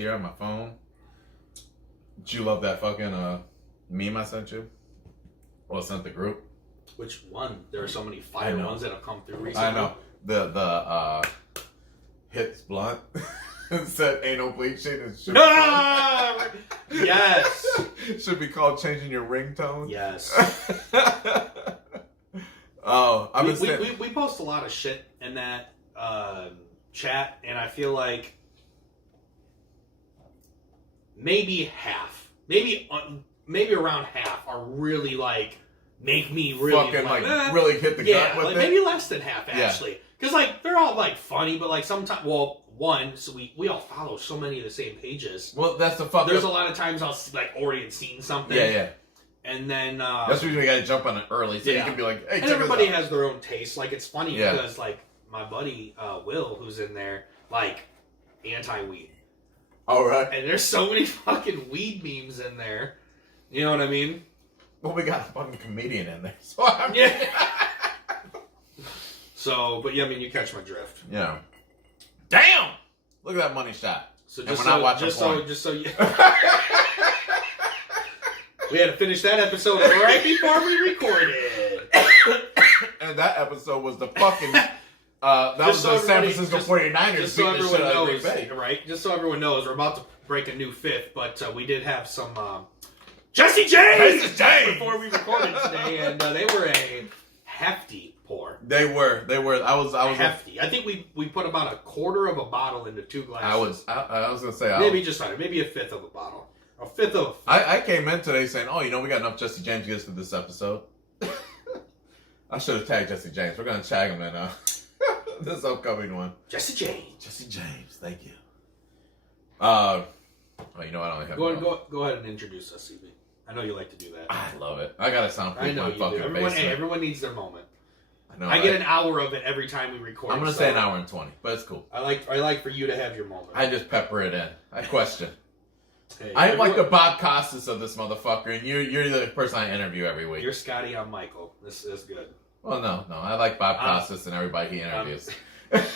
here on my phone. Did you love that fucking meme I sent you? Well, sent the group. Which one? There are so many fire ones that have come through recently. I know. The hits blunt said anal bleaching. It should be yes. Should be called changing your ringtone. Yes. Oh, we post a lot of shit in that chat, and I feel like maybe half, maybe around half are really like make me really fucking really hit the gut with like it. Maybe less than half actually, because like they're all like funny, but like sometimes, so we all follow so many of the same pages. Well, that's the fuck. There's a lot of times I'll like already seen something. Yeah. And then that's usually you gotta jump on it early, so you can be like, "Hey, and check everybody this out." has their own taste. Like it's funny because like my buddy Will, who's in there, like anti-weed. All right. And there's so many fucking weed memes in there. You know what I mean? Well, we got a fucking comedian in there, so I mean, So, but yeah, I mean, you catch my drift. Yeah. Damn! Look at that money shot. So and we're not watching porn. just so you. We had to finish that episode right before we recorded. And that episode was the fucking that was the San Francisco 49ers. Just so beating the everyone shit out of knows, Green Bay. right? Just so everyone knows, we're about to break a new fifth, but we did have some Jesse James before we recorded today, and they were a hefty pour. They were. I was hefty. I think we put about a quarter of a bottle into 2 glasses. I was gonna say maybe maybe a fifth of a bottle. A fifth of. I came in today saying, "Oh, we got enough Jesse James to get us through this episode." I should have tagged Jesse James. We're gonna tag him in this upcoming one. Jesse James. Thank you. I don't have. Go ahead and introduce us, CB. I know you like to do that. I love it. I gotta soundproof I know my you fucking do. Everyone needs their moment. I get an hour of it every time we record. I'm gonna say an hour and 20, but it's cool. I like for you to have your moment. I just pepper it in. I question. Hey, I am like the Bob Costas of this motherfucker, and you're the person I interview every week. You're Scotty, I'm Michael. This is good. Well, no. I like Bob Costas and everybody he interviews. Hey,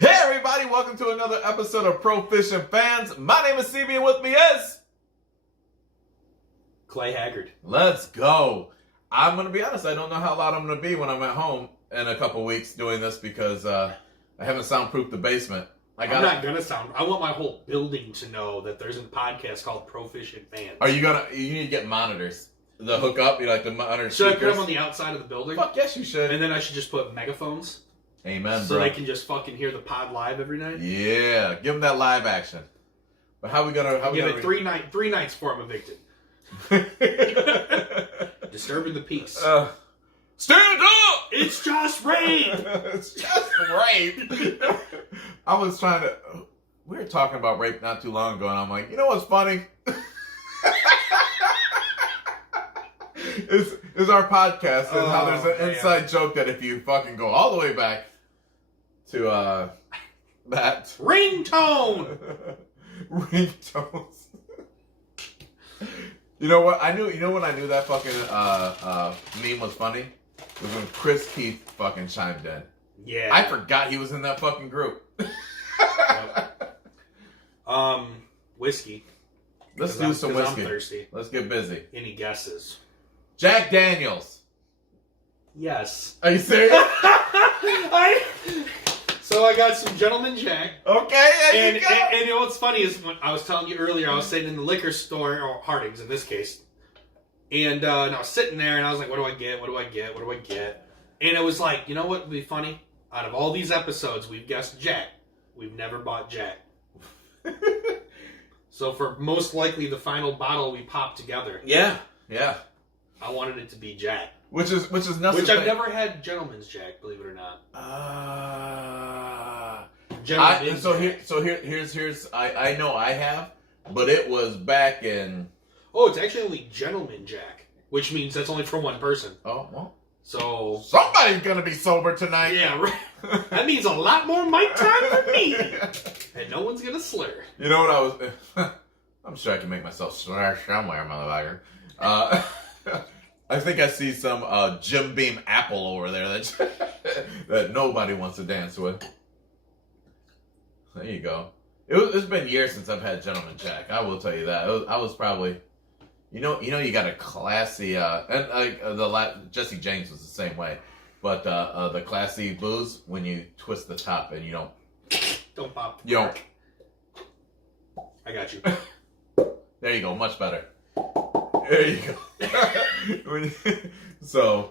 everybody. Welcome to another episode of Pro Fishing Fans. My name is CB, and with me is... Clay Haggard. Let's go. I'm going to be honest. I don't know how loud I'm going to be when I'm at home in a couple weeks doing this because I haven't soundproofed the basement. I'm not going to sound... I want my whole building to know that there's a podcast called Pro Fishing Fans. Are you going to... You need to get monitors. The hook up, you like the monitor Should speakers. I put them on the outside of the building? Fuck yes, you should. And then I should just put megaphones. Amen, so bro. They can just fucking hear the pod live every night? Yeah. Give them that live action. But how we going to... Give it 3 nights before I'm evicted. Disturbing the peace. Stand up! It's just rape! It's just rape. I was trying to... We were talking about rape not too long ago, and I'm like, you know what's funny? is our podcast and how there's an inside joke that if you fucking go all the way back to that... Ringtone! Ringtones. You know what? You know when I knew that fucking meme was funny? It was when Chris Keith fucking chimed in. Yeah. I forgot he was in that fucking group. Whiskey. Let's do some whiskey. I'm thirsty. Let's get busy. Any guesses? Jack Daniels. Yes. Are you serious? So I got some Gentleman Jack. Okay, and you know what's funny is when I was telling you earlier, I was sitting in the liquor store, or Harding's in this case, and I was sitting there and I was like, what do I get? And it was like, you know what would be funny? Out of all these episodes, we've guessed Jack. We've never bought Jack. So for most likely the final bottle we popped together. Yeah. I wanted it to be Jack. Which is nothing. Which I've never had Gentleman's Jack, believe it or not. Here's I know I have, but it was back in... Oh, it's actually only Gentleman Jack, which means that's only for one person. Oh, well. So... Somebody's gonna be sober tonight. Yeah, right. That means a lot more mic time for me. And no one's gonna slur. You know what I was... I'm sure I can make myself slur somewhere, motherfucker. I think I see some Jim Beam apple over there that nobody wants to dance with. There you go. It's been years since I've had Gentleman Jack. I will tell you that. I was probably, you you got a classy, and Jesse James was the same way, but the classy booze when you twist the top and you don't pop. You don't. I got you. There you go. Much better. There you go. So,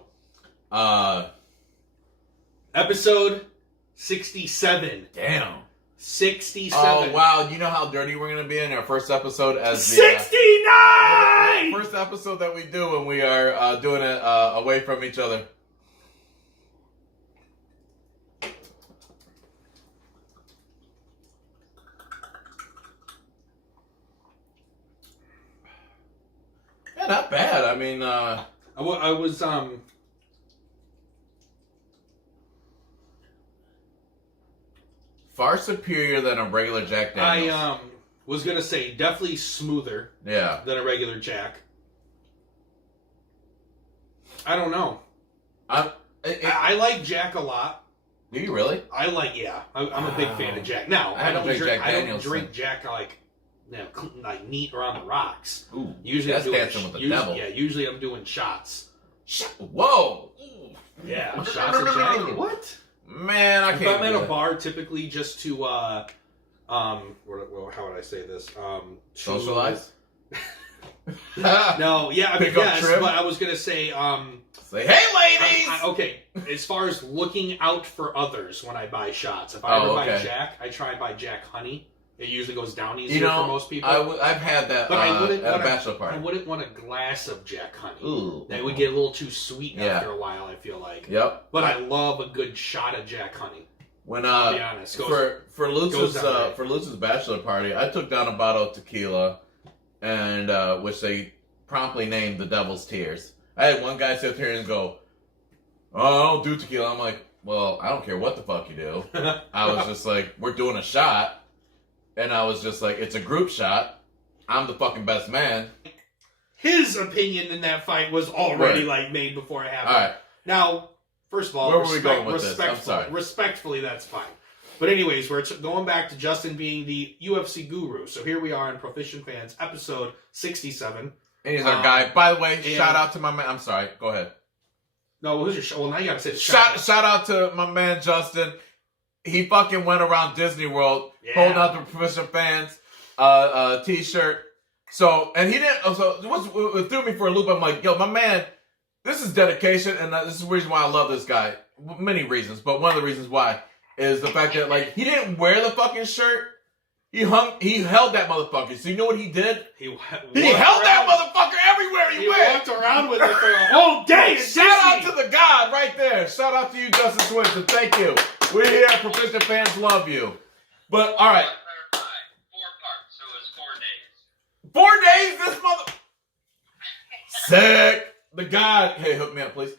episode 67. Damn. 67. Oh wow! You know how dirty we're gonna be in our first episode as the 69. First episode that we do when we are doing it away from each other. Yeah, not bad. I mean, I was far superior than a regular Jack Daniels. I was gonna say definitely smoother. Yeah. Than a regular Jack. I don't know. I like Jack a lot. Do you really? I'm a big fan of Jack. Now I don't drink Jack like neat or on the rocks. Ooh, usually that's dancing with the devil. Yeah, usually I'm doing shots. Whoa. Yeah, shots of Jack. What? Man, I can't. If I'm at a bar, typically just to how would I say this? Socialize. No, yeah, I mean, yes, but I was gonna say, say, hey, ladies. Okay, as far as looking out for others when I buy shots, if I ever buy Jack, I try and buy Jack Honey. It usually goes down easier for most people. I've had that but I wouldn't at a bachelor party. I wouldn't want a glass of Jack Honey. Ooh. That would get a little too sweet after a while, I feel like. Yep. But I love a good shot of Jack Honey. When I'll be honest. For Lutz's bachelor party, I took down a bottle of tequila, and which they promptly named the Devil's Tears. I had one guy sit here and go, "Oh, I don't do tequila." I'm like, "Well, I don't care what the fuck you do." I was just like, "We're doing a shot," and I was just like, "It's a group shot. I'm the fucking best man." His opinion in that fight was already made before it happened. All right. Now, first of all, where were we going with this? I'm sorry. Respectfully, that's fine. But anyways, we're going back to Justin being the UFC guru. So here we are in Proficient Fans, episode 67. And he's our guy. By the way, shout out to my man. I'm sorry. Go ahead. No, who's your show? Well, now you gotta say shout out to my man Justin. He fucking went around Disney World holding out the Proficient Fans t-shirt. So, and he didn't. So, what threw me for a loop? I'm like, yo, my man, this is dedication, and this is the reason why I love this guy. Many reasons, but one of the reasons why is the fact that he didn't wear the fucking shirt. He held that motherfucker. So you know what he did? He held that motherfucker everywhere he went. He walked around with it for a whole day. Shout out to the God right there. Shout out to you, Justin Swinson. Thank you. We're here. Proficient Fans love you. But all right. 4 parts, so it was 4 days. 4 days, this mother. Sick. The God. Hey, hook me up, please.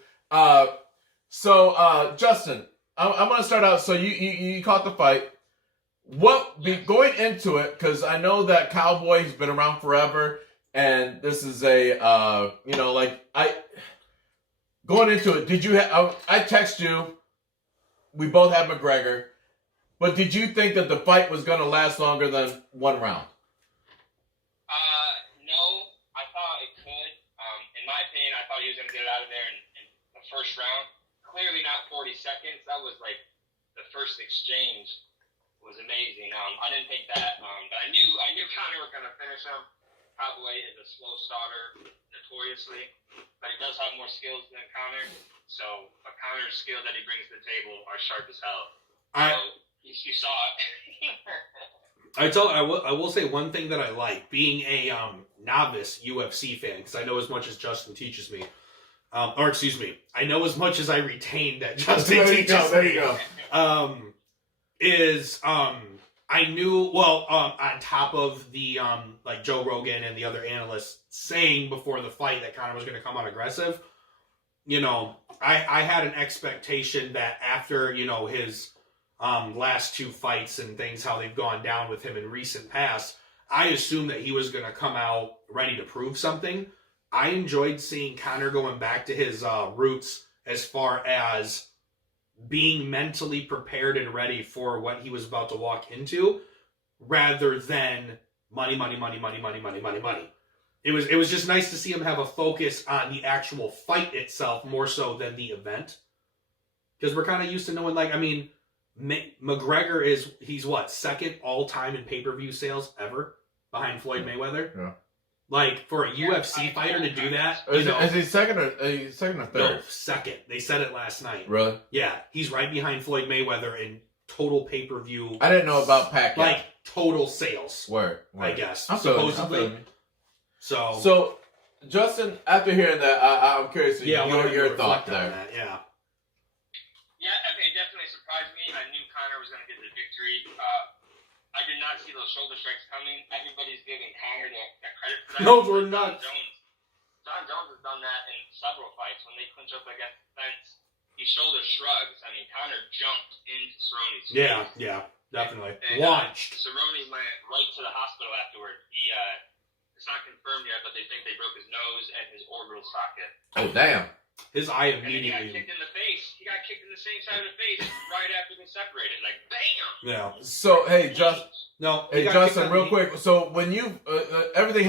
So, Justin, I'm gonna start out. So you caught the fight. Going into it, because I know that Cowboy has been around forever, and this is going into it. Did you? I text you. We both have McGregor, but did you think that the fight was gonna last longer than 1 round? No, I thought it could. In my opinion, I thought he was gonna get it out of there in the first round. Clearly not 40 seconds. That was the first exchange. Was amazing. I didn't think that, but I knew Conor was gonna finish him. Cowboy is a slow starter, notoriously, but he does have more skills than Conor. So, but Conor's skills that he brings to the table are sharp as hell. You saw it. I will say one thing that I like being a novice UFC fan, because I know as much as Justin teaches me, I know as much as I retain that Justin teaches me. There you go. I knew, on top of the, Joe Rogan and the other analysts saying before the fight that Conor was going to come out aggressive, I had an expectation that after, his last 2 fights and things, how they've gone down with him in recent past, I assumed that he was going to come out ready to prove something. I enjoyed seeing Conor going back to his roots as far as being mentally prepared and ready for what he was about to walk into, rather than money. It was just nice to see him have a focus on the actual fight itself more so than the event. Because we're kind of used to knowing, like, I mean, McGregor he's what, second all-time in pay-per-view sales ever behind Floyd Mayweather? Yeah. Like, for a UFC fighter to do that, is he second or third? No, second. They said it last night. Really? Yeah, he's right behind Floyd Mayweather in total pay-per-view. I didn't know about Pacquiao. Like, total sales. Word. I guess. I'm supposedly. So, Justin, after hearing that, I'm curious to your thought there. That, yeah. Yeah, I mean, it definitely surprised me. I knew Conor was going to get the victory. I did not see those shoulder strikes coming. Everybody's giving Conor the credit for that. Those were nuts. John Jones has done that in several fights. When they clinch up against the fence, he shoulder shrugs. I mean, Conor jumped into Cerrone's face. Yeah, definitely. And, Launched. Cerrone went right to the hospital afterward. It's not confirmed yet, but they think they broke his nose and his orbital socket. Oh, damn. His eye And then he got immediately. kicked in the face. He got kicked in the same side of the face right after they separated. Like, bam! Yeah. So, hey, Justin. No. Hey, Justin, real quick. So, when you everything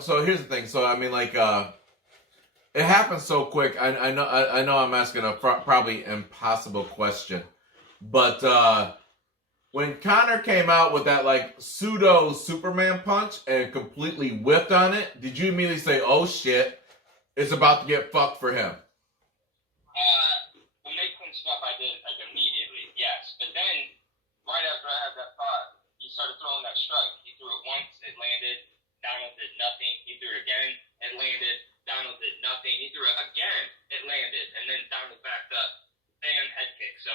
so here's the thing. So, I mean, like, it happened so quick. I know I'm asking a probably impossible question, but when Conor came out with that like pseudo Superman punch and completely whipped on it, did you immediately say, "Oh shit, it's about to get fucked for him"? When they clinched up, I did, like, immediately, yes. But then, right after I had that thought, he started throwing that strike. He threw it once, it landed. Donald did nothing. He threw it again, it landed. Donald did nothing. He threw it again, it landed. And then Donald backed up. Bam, head kick. So,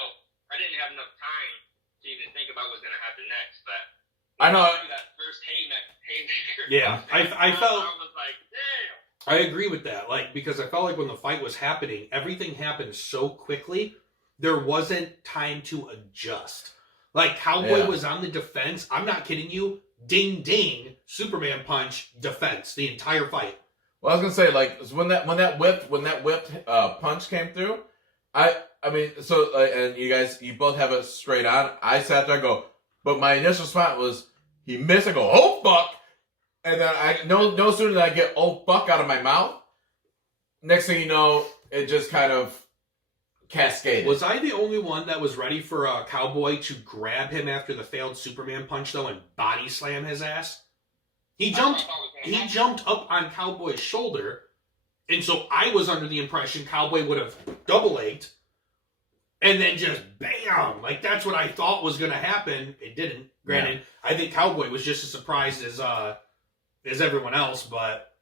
I didn't have enough time to even think about what was going to happen next. But I know. That first haymaker. Yeah, I felt. I was like, damn. I agree with that, like, because I felt like when the fight was happening, everything happened so quickly, there wasn't time to adjust. Like, Cowboy was on the defense. I'm not kidding you. Ding, ding, Superman punch, defense, the entire fight. Well, I was gonna say, like, when that whipped punch came through, I mean, so and you both have it straight on. I sat there and go, but my initial spot was he missed. I go, oh fuck. And then no sooner than I get "oh fuck" out of my mouth, next thing you know, it just kind of cascaded. Was I the only one that was ready for a Cowboy to grab him after the failed Superman punch, though, and body slam his ass? He jumped up on Cowboy's shoulder, and so I was under the impression Cowboy would have double-legged, and then just bam! Like, that's what I thought was going to happen. It didn't. Granted, I think Cowboy was just as surprised as everyone else, but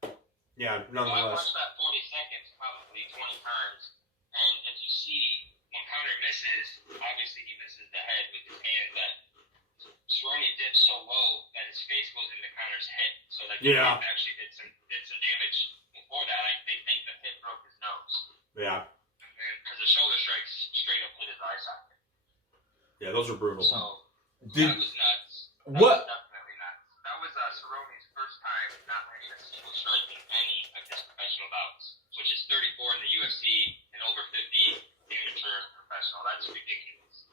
yeah, nonetheless. I watched that 40 seconds probably 20 times, and if you see when Conor misses, obviously he misses the head with his hand, but Cerrone dips so low that his face goes into Conor's head, so that he actually did some damage before that. They think the hit broke his nose. Yeah. Because the shoulder strikes straight up hit his eye socket. Yeah, those were brutal. So that was nuts. That What? was definitely nuts. That was Cerrone's first time not landing a single strike in any of his professional bouts, which is 34 in the UFC and over 50 amateur professional. That's ridiculous.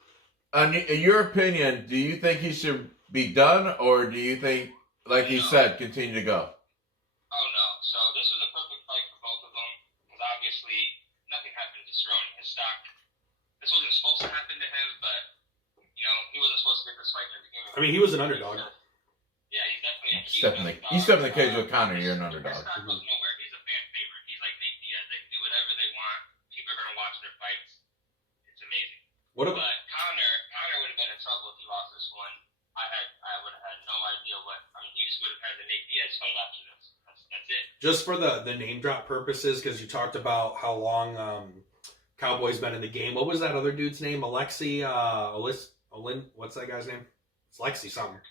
In your opinion, do you think he should be done, or do you think, like he said, continue to go? Oh no. So this was a perfect fight for both of them, because obviously nothing happened to Cerrone. His stock. This wasn't supposed to happen to him, but he wasn't supposed to get this fight in the beginning. I mean, he was an underdog. Yeah, he's definitely a huge underdog. You step in the cage with Conor, you're an underdog. His stock goes nowhere. He's a fan favorite. He's like Nate Diaz. They can do whatever they want. People are gonna watch their fights. It's amazing. What about? But Conor would have been in trouble if he lost this one. I would have had no idea what. I mean, he just would have had the Nate Diaz fight after this. That's it. Just for the name drop purposes, because you talked about how long Cowboy's been in the game. What was that other dude's name? Alexi, what's that guy's name? It's Lexi something.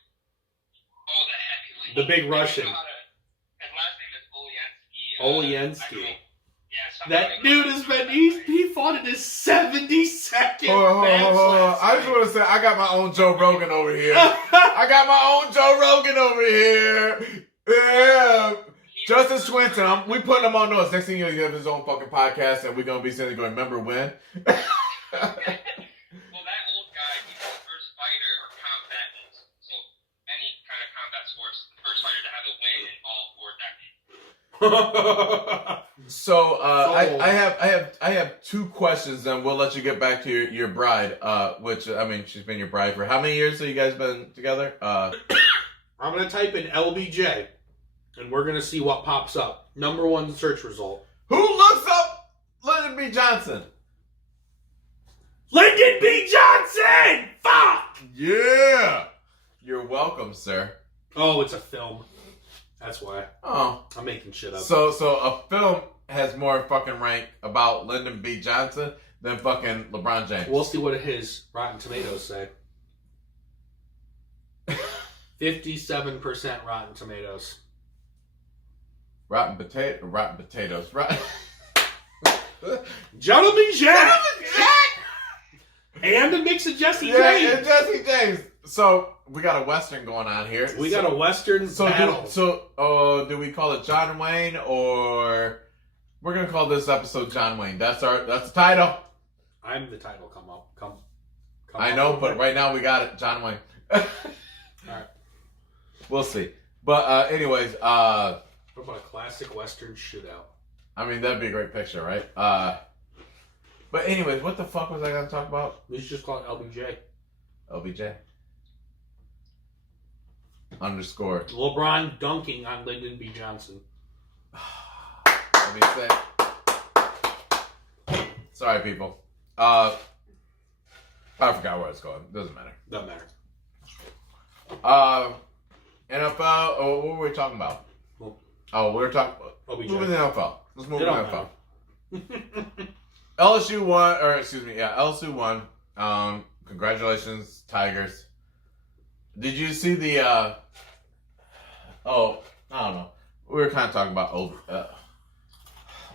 Oh, the heavyweight. The big Russian. His last name is Oliensky. Oliensky. That dude has been, he fought in his 72nd Hold on. I just want to say, I got my own Joe Rogan over here. Yeah. Justin Swinton, we putting him on notes. Next thing you know, he have his own fucking podcast, and we're going to be sitting there going, remember when? first fighter to have a win in all 4 decades. So I have 2 questions, and we'll let you get back to your bride. Which I mean, she's been your bride for how many years have you guys been together? I'm gonna type in LBJ, and we're gonna see what pops up. Number 1 search result. Who looks up Lyndon B. Johnson? Lyndon B. Johnson! Fuck! Yeah. You're welcome, sir. Oh, it's a film. That's why. Oh. I'm making shit up. So a film has more fucking rank about Lyndon B. Johnson than fucking LeBron James. We'll see what his Rotten Tomatoes say. 57% Rotten Tomatoes. Rotten potatoes. Gentleman Jack! And a mix of Jesse James. Yeah, and Jesse James. So we got a Western going on here. We got a Western battle. Do we call it John Wayne, or we're gonna call this episode John Wayne? That's the title. I'm the title. Come I know, but right now we got it, John Wayne. All right. We'll see. But anyways, what about a classic Western shootout? I mean that'd be a great picture, right? But anyways, what the fuck was I gonna talk about? We should just call it LBJ. LBJ. Underscore. LeBron dunking on Lyndon B. Johnson. Let me say. Sorry, people. I forgot where it's going. Doesn't matter. Doesn't matter. NFL. Oh, what were we talking about? Oh, we were talking. LBJ. Moving the NFL. Let's move It the don't NFL. matter. LSU won, or excuse me, yeah, LSU won. Congratulations, Tigers. Did you see the? I don't know. We were kind of talking about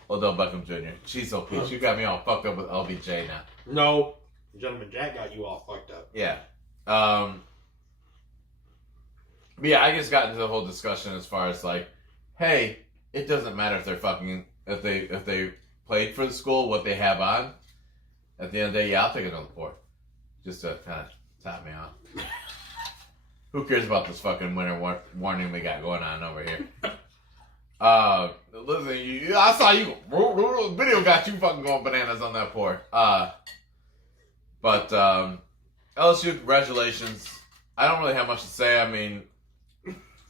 Odell Beckham Jr. Jeez, oh Peach, you got me all fucked up with LBJ now. No, Gentleman Jack got you all fucked up. Yeah. But yeah, I just got into the whole discussion as far as like, hey, it doesn't matter if they're fucking if they played for the school, what they have on. At the end of the day, yeah, I'll take another 4. Just to kind of top me off. Who cares about this fucking winter warning we got going on over here? Listen, I saw you. Video got you fucking going bananas on that pour. But LSU, congratulations. I don't really have much to say. I mean,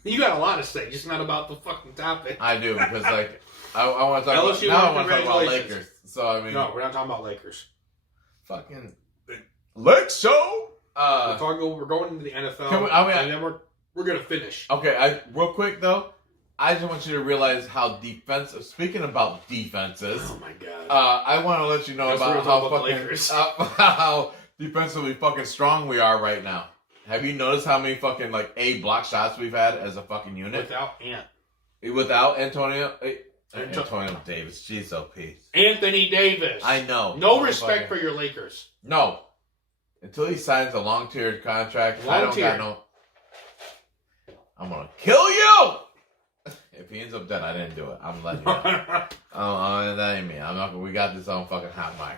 you got a lot to say, just not about the fucking topic. I do because like I want to talk LSU, about now. I want to talk about Lakers. So I mean, no, we're not talking about Lakers. Fucking Lake Show. We're going into the NFL, and then we're gonna finish. Okay, real quick though, I just want you to realize how defensive. Speaking about defenses, Oh my god! I want to let you know about how defensively fucking strong we are right now. Have you noticed how many fucking like block shots we've had as a fucking unit Without Antonio Davis? Jeez, OP. Anthony Davis. I know. No respect for your Lakers. No. Until he signs a long-tiered contract, I don't got no. I'm gonna kill you. If he ends up dead, I didn't do it. I'm letting you know. That ain't me. I'm not. We got this on fucking hot mic.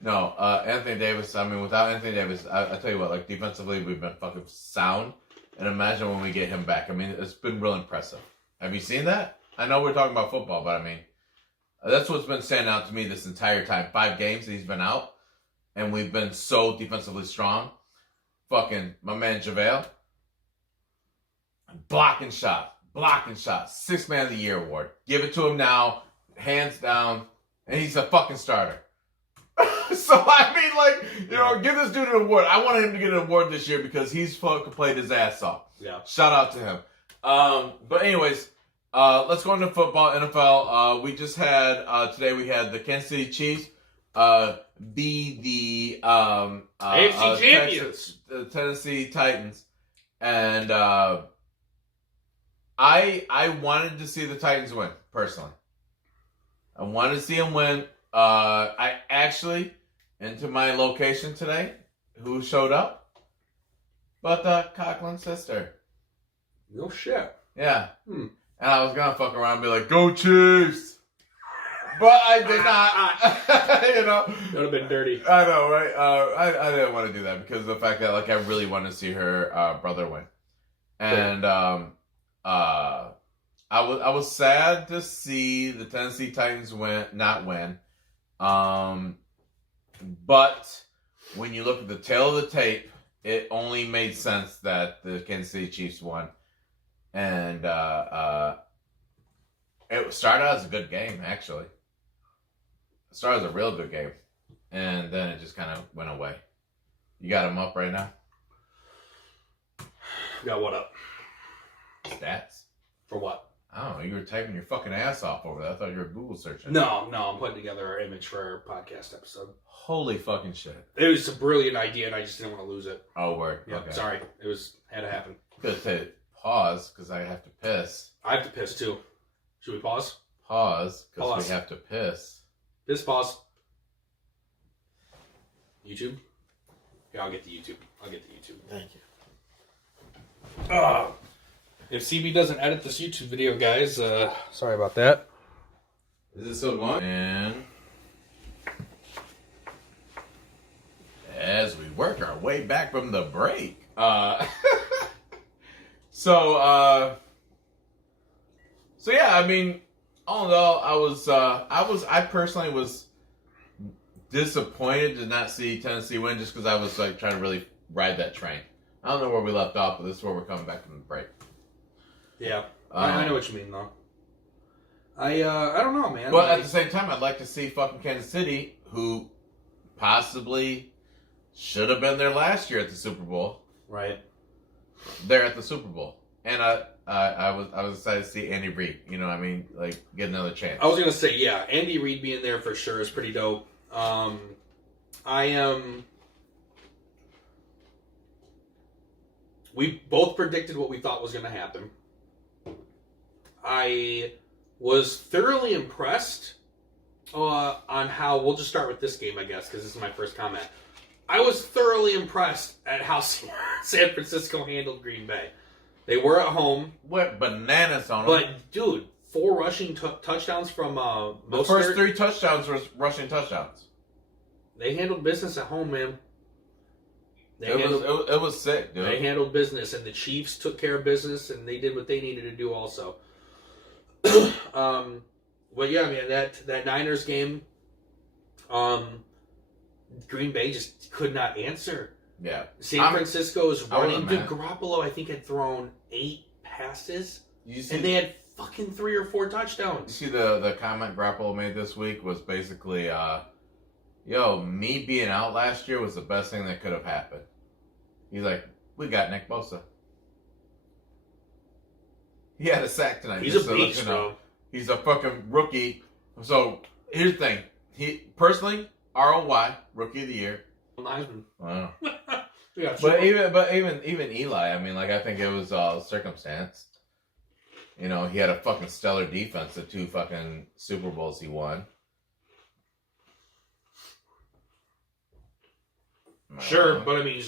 No. Anthony Davis. I mean, without Anthony Davis, I tell you what. Like defensively, we've been fucking sound. And imagine when we get him back. I mean, it's been real impressive. Have you seen that? I know we're talking about football, but I mean, that's what's been standing out to me this entire time. 5 games that he's been out. And we've been so defensively strong. Fucking my man JaVale. Blocking shots. 6th Man of the Year award. Give it to him now. Hands down. And he's a fucking starter. So, I mean, like, give this dude an award. I wanted him to get an award this year because he's fucking played his ass off. Yeah. Shout out to him. But anyways, let's go into football, NFL. We just had, today we had the Kansas City Chiefs. Be the AFC champions, the Tennessee Titans, and I wanted to see the Titans win personally. I wanted to see them win. I actually into my location today. Who showed up? But the Coughlin sister. No shit. Yeah. And I was gonna fuck around and be like, "Go Chiefs." But I did not, That would have been dirty. I know, right? I didn't want to do that because of the fact that, like, I really wanted to see her brother win. And I was sad to see the Tennessee Titans not win. But when you look at the tail of the tape, it only made sense that the Kansas City Chiefs won. And it started out as a good game, actually. It started as a real good game. And then it just kind of went away. You got them up right now? Got what up? Stats. For what? I don't know. You were typing your fucking ass off over there. I thought you were Google searching. No, I'm putting together our image for our podcast episode. Holy fucking shit. It was a brilliant idea, and I just didn't want to lose it. Oh, word. Yeah, Okay. sorry. Had to happen. Could say pause, because I have to piss. I have to piss, too. Should we pause? Pause, because Pause. we have to piss. Piss pause. YouTube? Yeah, I'll get the YouTube. Thank you. If CB doesn't edit this YouTube video, guys, sorry about that. Is it still going? And as we work our way back from the break. So yeah, I mean, all in all, I personally was disappointed to not see Tennessee win just because I was like trying to really ride that train. I don't know where we left off, but this is where we're coming back from the break. Yeah, I know what you mean, though. I don't know, man. But at the same time, I'd like to see fucking Kansas City, who possibly should have been there last year at the Super Bowl. Right. They're at the Super Bowl, and I was excited to see Andy Reid. You know what I mean? Like, get another chance. I was gonna say, yeah, Andy Reid being there for sure is pretty dope. We both predicted what we thought was gonna happen. I was thoroughly impressed on how. We'll just start with this game, I guess, because this is my first comment. I was thoroughly impressed at how San Francisco handled Green Bay. They were at home. Went bananas on them. But, dude, 4 rushing touchdowns from the first 3 touchdowns were rushing touchdowns. They handled business at home, man. It was sick, dude. They handled business, and the Chiefs took care of business, and they did what they needed to do also. Well, yeah, man, that Niners game, Green Bay just could not answer. Yeah. San Francisco's running. mad. Garoppolo, I think, had thrown 8 passes, You and they had fucking 3 or 4 You touchdowns. see the comment Garoppolo made this week was basically, yo, me being out last year was the best thing that could have happened. He's like, we got Nick Bosa. He had a sack tonight. He's just a to let beast, you know. bro. He's a fucking rookie. So here's the thing. He personally, ROY, rookie of the year. Heisman. Wow. Yeah, But even Eli, I mean, like, I think it was circumstance. You know, he had a fucking stellar defense. The 2 fucking Super Bowls he won. sure, but I mean,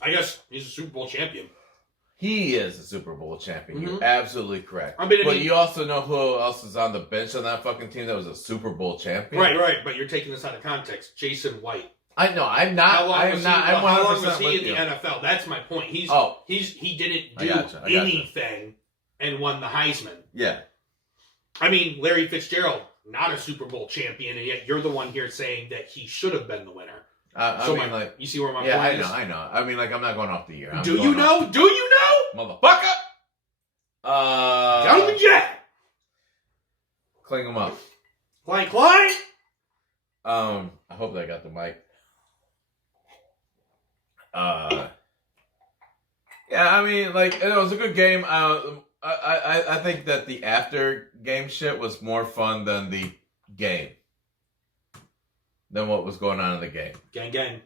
I guess he's a Super Bowl champion. He is a Super Bowl champion. Mhm. You're absolutely correct. I mean, but you also know who else is on the bench on that fucking team that was a Super Bowl champion? Right. But you're taking this out of context. Jason White. I know. I'm not. How long I am was not. he, I'm 100% how long was he with in the you. NFL? That's my point. He didn't I do gotcha. anything and won the Heisman. Yeah. I mean, Larry Fitzgerald, not a Super Bowl champion, and yet you're the one here saying that he should have been the winner. I So mean, like, you see where my yeah, point is? I know. I mean, like, I'm not going off the year. I'm Do going you know? off- Do you know? motherfucker? Down the jet. Cling him up. Klein. I hope that got the mic. Yeah, I mean, like, it was a good game. I think that the after game shit was more fun than the game. Than what was going on in the game. Gang.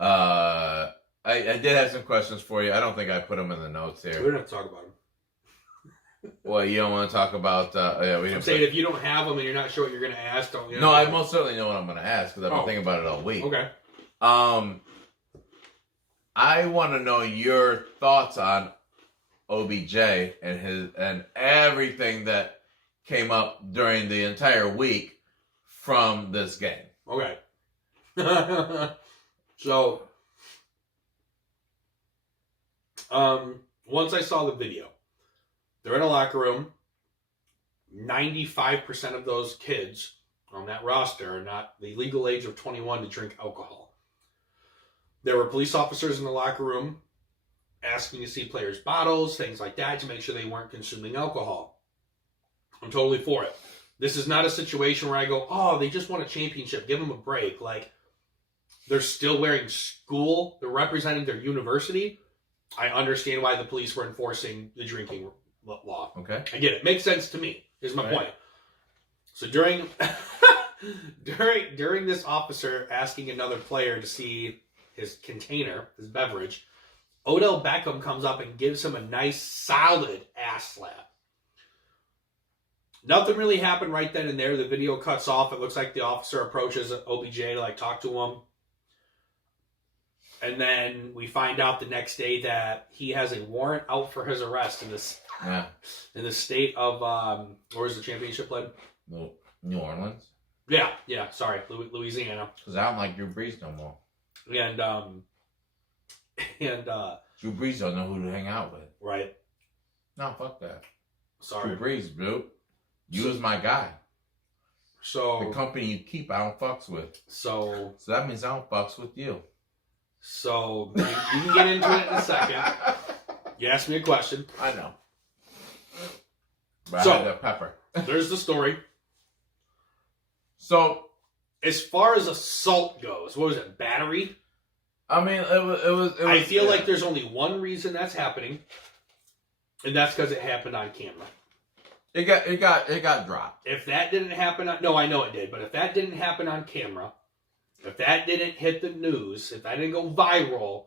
I did have some questions for you. I don't think I put them in the notes We here. don't have to talk about him. Well, you don't want to talk about... yeah, we I'm didn't. saying if you don't have them and you're not sure what you're going to ask, don't you? No, I most certainly know what I'm going to ask because I've been thinking about it all week. Okay. I want to know your thoughts on OBJ and everything that came up during the entire week from this game. Okay. So, once I saw the video, they're in a locker room. 95% of those kids on that roster are not the legal age of 21 to drink alcohol. There were police officers in the locker room asking to see players' bottles, things like that, to make sure they weren't consuming alcohol. I'm totally for it. This is not a situation where I go, oh, they just won a championship, give them a break. Like, they're still wearing school, they're representing their university. I understand why the police were enforcing the drinking law. Okay. I get it. Makes sense to me, is my point. So during this officer asking another player to see his container, his beverage, Odell Beckham comes up and gives him a nice, solid ass slap. Nothing really happened right then and there. The video cuts off. It looks like the officer approaches OBJ to like talk to him. And then we find out the next day that he has a warrant out for his arrest in the state of where was the championship played? New Orleans. Yeah. Sorry, Louisiana. Because I don't like Drew Brees no more. And Drew Brees don't know who to hang out with. Right. No, fuck that. Sorry. Drew Brees, bro. You was my guy. So the company you keep, I don't fucks with. So that means I don't fucks with you. So you can get into it in a second. You asked me a question. I know. But so I had that pepper. There's the story. So as far as assault goes, what was it? Battery? I mean, it was I feel like there's only one reason that's happening, and that's because it happened on camera. It got dropped. If that didn't happen no, I know it did, but if that didn't happen on camera, if that didn't hit the news, if that didn't go viral,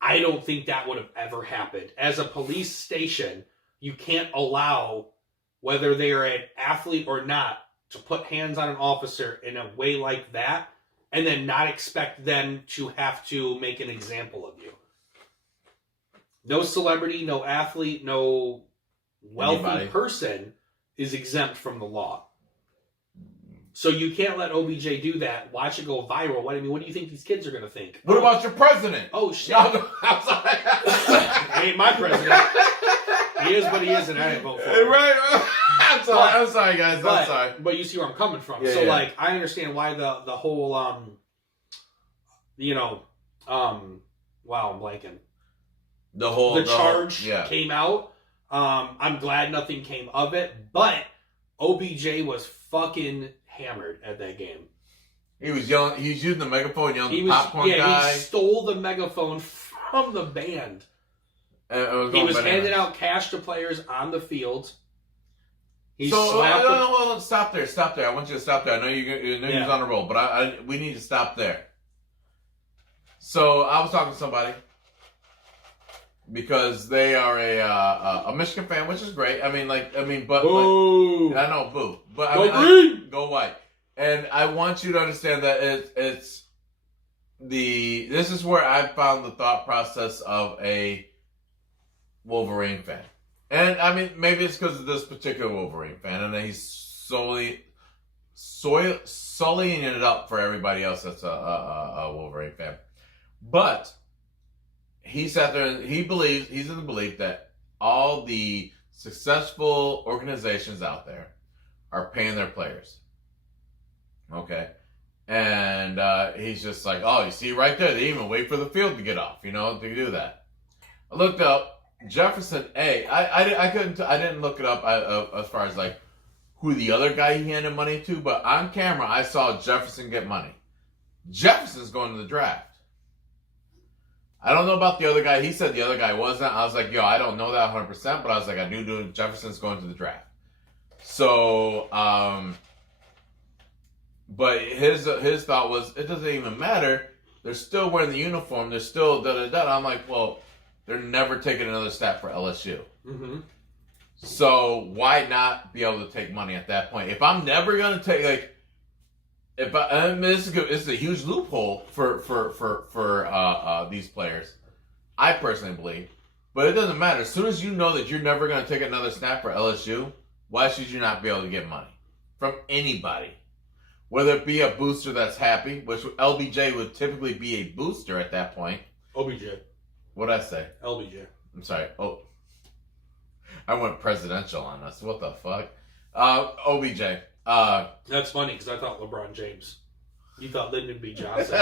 I don't think that would have ever happened. As a police station, you can't allow, whether they are an athlete or not, to put hands on an officer in a way like that and then not expect them to have to make an example of you. No celebrity, no athlete, no wealthy person is exempt from the law. So you can't let OBJ do that. Watch it go viral. What do you think these kids are going to think? What about your president? Oh, shit. No, I'm sorry. He ain't my president. He is, but he isn't. I didn't vote for him. Right. I'm sorry, guys. I'm sorry. But you see where I'm coming from. Yeah, so, yeah. like, I understand why the whole, wow, I'm blanking. The charge came out. I'm glad nothing came of it, but OBJ was fucking hammered at that game. He was yelling. He was using the megaphone, yelling popcorn guy. He stole the megaphone from the band. He was handing out cash to players on the field. Stop there. I want you to stop there. I know you're on a roll, but we need to stop there. So I was talking to somebody because they are a Michigan fan, which is great. Boo. I know, boo. But go green, go white. And I want you to understand that this is where I found the thought process of a Wolverine fan. And I mean, maybe it's because of this particular Wolverine fan, and then he's sullying it up for everybody else that's a Wolverine fan. But he sat there and he's in the belief that all the successful organizations out there are paying their players. Okay. And he's just like, oh, you see right there, they even wait for the field to get off, to do that. I looked up Jefferson I didn't look it up as far as like who the other guy he handed money to, but on camera I saw Jefferson get money. Jefferson's going to the draft. I don't know about the other guy. He said the other guy wasn't. I was like, yo, I don't know that 100%, but I was like, I do Jefferson's going to the draft. So, but his thought was, it doesn't even matter. They're still wearing the uniform. They're still da-da-da. I'm like, well, they're never taking another step for LSU. Mm-hmm. So why not be able to take money at that point? If I'm never going to take, this is a huge loophole for these players. I personally believe, but it doesn't matter. As soon as you know that you're never going to take another snap for LSU, why should you not be able to get money from anybody? Whether it be a booster that's happy, which LBJ would typically be a booster at that point. OBJ. What'd I say? LBJ. I'm sorry. Oh, I went presidential on us. What the fuck? OBJ. That's funny because I thought LeBron James. You thought Lyndon B. Johnson.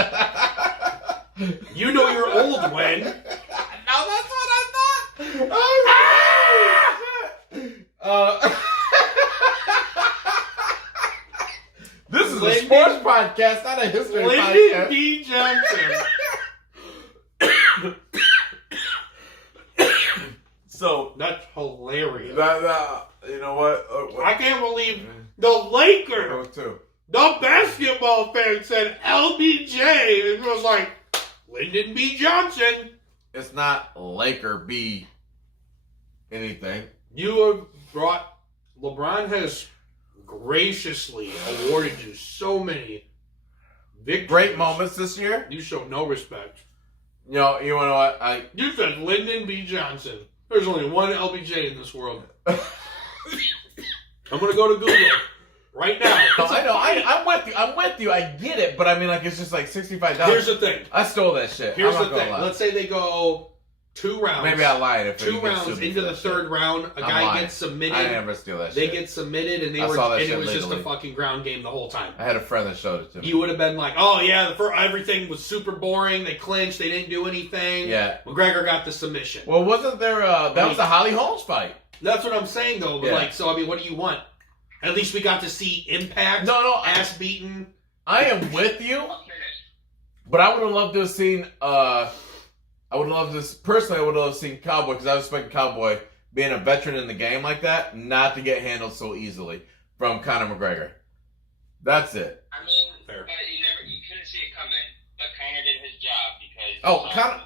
You know you're old when. No, that's what I thought. This is a sports podcast, not a history Lyndon podcast. B. Johnson. So That's hilarious. you know what? I can't believe the Lakers, Too. the basketball fan said LBJ. And it was like, Lyndon B. Johnson. It's not Laker B. Anything. You have brought. LeBron has graciously awarded you so many victories. Great moments this year. You show no respect. You know what? You said Lyndon B. Johnson. There's only one LBJ in this world. I'm going to go to Google right now. No, I know. I'm with you. I'm with you. I get it, but I mean, like, it's just like $65. Here's the thing. I stole that shit. Here's I'm the not gonna thing. lie. Let's say they go 2 rounds. Maybe I lied. If Two you get rounds sued me into for the that third shit. round, a I'm guy lying. gets submitted. I never steal that They shit. get submitted, and I saw that and it shit was just a legally. fucking ground game the whole time. I had a friend that showed it to me. You would have been like, oh yeah, everything was super boring. They clinched. They didn't do anything. Yeah. McGregor got the submission. Well, wasn't there? That was a Holly Holmes fight. That's what I'm saying though. But Yeah. like, so I mean, what do you want? At least we got to see impact. No, ass beaten. I am with you, I'll finish. but I would have loved to have seen. I would love this personally. I would have seen Cowboy because I was expecting Cowboy being a veteran in the game like that, not to get handled so easily from Conor McGregor. That's it. I mean, Fair. you couldn't see it coming, but Conor did his job because Conor.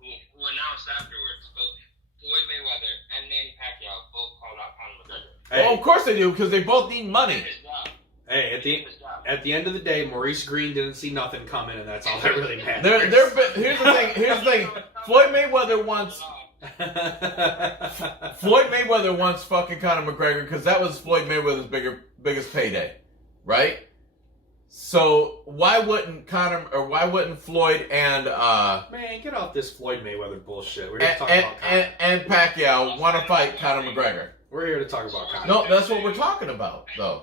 who announced afterwards, both Floyd Mayweather and Manny Pacquiao both called out Conor McGregor. Hey, Well, of course they do because they both need money. Did his job. hey, His job. at the end of the day, Maurice Green didn't see nothing coming, and that's all that really matters. Here's the thing. Here's the thing. Floyd Mayweather wants fucking Conor McGregor because that was Floyd Mayweather's biggest payday, right? So why wouldn't Floyd and Man, get off this Floyd Mayweather bullshit. We're here to talk about Conor. and Pacquiao want to fight Conor McGregor? We're here to talk about Conor. No, that's what we're talking about, though.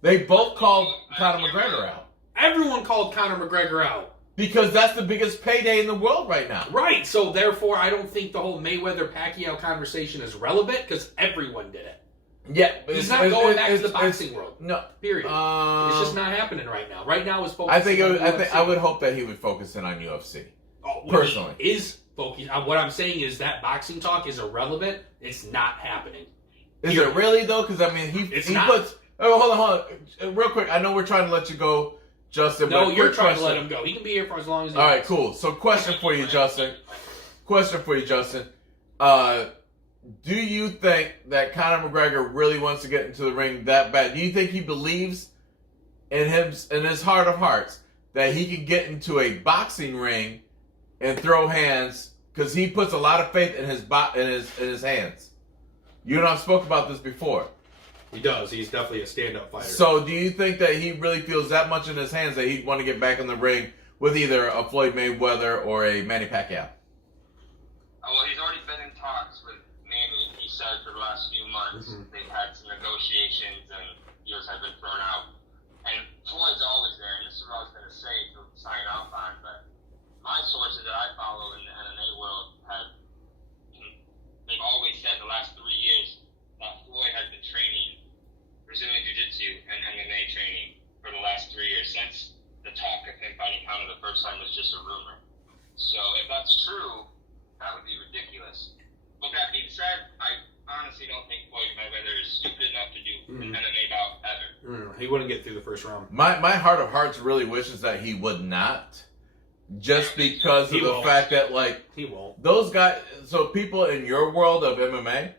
They both called Conor McGregor out Everyone called Conor McGregor out. because that's the biggest payday in the world right now. Right, so therefore I don't think the whole Mayweather-Pacquiao conversation is relevant because everyone did it. Yeah, but He's not going back to the boxing world. No, Period. It's just not happening right now. Right now is focusing I think on UFC. I would hope that he would focus in on UFC. Oh, personally. he is focused. What I'm saying is that boxing talk is irrelevant. It's not happening. Is it really though? Because I mean, he not. puts. Oh, hold on, real quick. I know we're trying to let you go, Justin. No, but you're quick trying to question. let him go. He can be here for as long as he All right, wants. cool. So, question for you, Justin. Do you think that Conor McGregor really wants to get into the ring that bad? Do you think he believes in his heart of hearts that he can get into a boxing ring and throw hands? Because he puts a lot of faith in his hands. You and I've spoke about this before. He does. He's definitely a stand-up fighter. So, do you think that he really feels that much in his hands that he'd want to get back in the ring with either a Floyd Mayweather or a Manny Pacquiao? Well, he's already been in talks with Manny, he said, for the last few months. Mhm. They've had some negotiations and deals have been thrown out. And Floyd's always there, and this is what I was going to say to sign off on, but my sources that I follow in the MMA world they've always said the last 3 years that Floyd has been training Brazilian Jiu-Jitsu and MMA training for the last 3 years since the talk of him fighting Conor the first time was just a rumor. So if that's true, that would be ridiculous. But that being said, I honestly don't think Floyd Mayweather is stupid enough to do an MMA bout ever. He wouldn't get through the first round. My heart of hearts really wishes that he would not, just because of He the won't. fact that like He won't. those guys. So people in your world of MMA,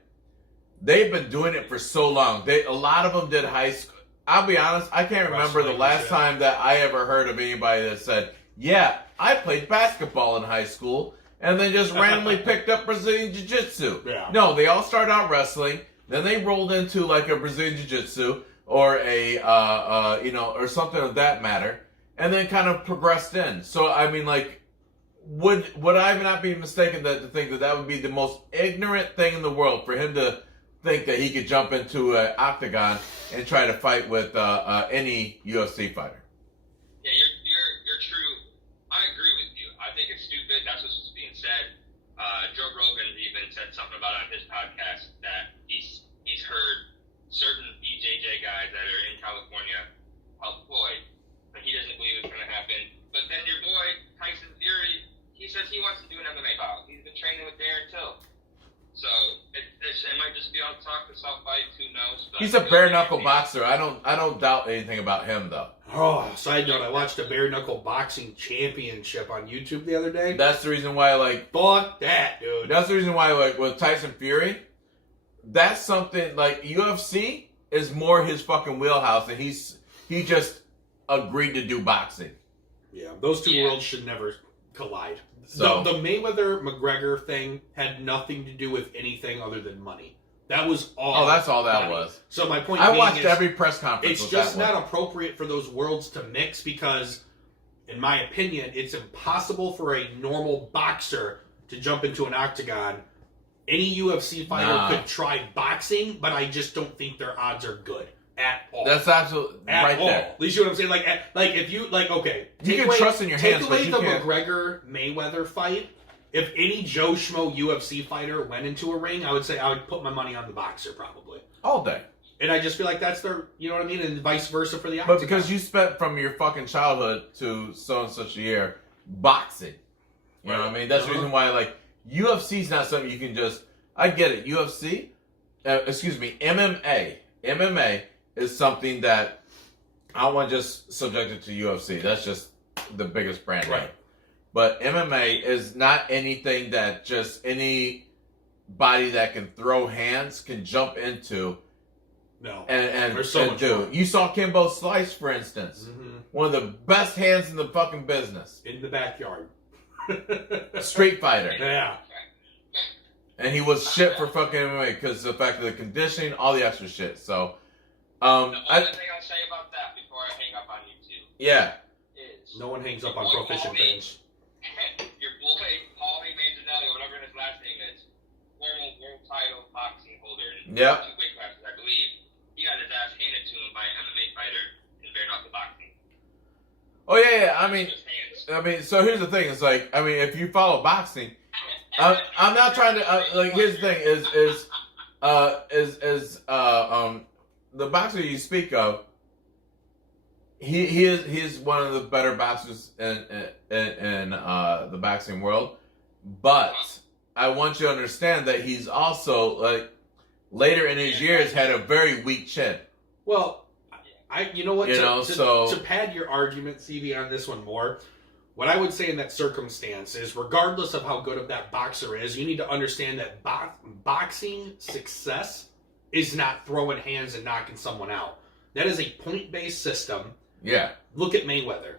they've been doing it for so long. A lot of them did high school. I'll be honest, I can't remember the Wrestling, last shit. time that I ever heard of anybody that said, "Yeah, I played basketball in high school," and then just randomly picked up Brazilian Jiu-Jitsu. Yeah. No, they all started out wrestling, then they rolled into like a Brazilian Jiu-Jitsu or a or something of that matter, and then kind of progressed in. So I mean, like, would I not be mistaken to think that would be the most ignorant thing in the world for him to think that he could jump into an octagon and try to fight with any UFC fighter? Yeah, you're true. I agree with you. I think it's stupid. That's what's being said. Joe Rogan even said something about it on his podcast that he's heard certain BJJ guys that are in California help Floyd, but he doesn't believe it's going to happen. But then your boy Tyson Fury, he says he wants to do an MMA bout. He's been training with Darren Till. So it might just be on talk to self fight. Who knows? But He's a bare knuckle boxer. I don't doubt anything about him though. Oh, side note, I watched a bare knuckle boxing championship on YouTube the other day. That's the reason why, Fuck that, dude. That's the reason why, with Tyson Fury, that's something UFC is more his fucking wheelhouse, and he just agreed to do boxing. Yeah, those two worlds should never collide. So the Mayweather McGregor thing had nothing to do with anything other than money. That was all. Oh, that's all that money. was. So my point. I watched every press conference. It's just not appropriate for those worlds to mix because, in my opinion, it's impossible for a normal boxer to jump into an octagon. Any UFC fighter could try boxing, but I just don't think their odds are good at all. That's absolutely right all. there. At least you know what I'm saying. If you okay, you can trust in your hands. Take away but the you can't. McGregor Mayweather fight. If any Joe Schmo UFC fighter went into a ring, I would say I would put my money on the boxer probably All day. And I just feel like that's their, you know what I mean, and vice versa for the But octagon. because you spent from your fucking childhood to so and such a year boxing, you know what I mean. That's the reason why UFC's not something you can just. I get it. UFC, MMA. MMA is something that I don't want to just subject it to UFC. That's just the biggest brand, Right. But MMA is not anything that just anybody that can throw hands can jump into. No, And there's so much do. more. You saw Kimbo Slice, for instance. Mm-hmm. One of the best hands in the fucking business. In the backyard. Street fighter. Yeah. And he was shit for fucking MMA because of the fact of the conditioning, all the extra shit. So, The only thing I'll say about that before I hang up on you two yeah. is No one hangs up on proficient fans. your boy Paulie Manganiello, whatever his last name is, former world title boxing holder in Yep. 2 weight classes, I believe. He got his ass handed to him by an MMA fighter in bare knuckle boxing. Oh yeah. I mean, Just hands. so here's the thing. It's if you follow boxing, I'm not trying to Here's the thing: the boxer you speak of. He's one of the better boxers in the boxing world, but I want you to understand that he's also later in his years had a very weak chin. Well, you know what? So to pad your argument, CV, on this one more, what I would say in that circumstance is, regardless of how good of that boxer is, you need to understand that boxing success is not throwing hands and knocking someone out. That is a point-based system. Yeah. Look at Mayweather.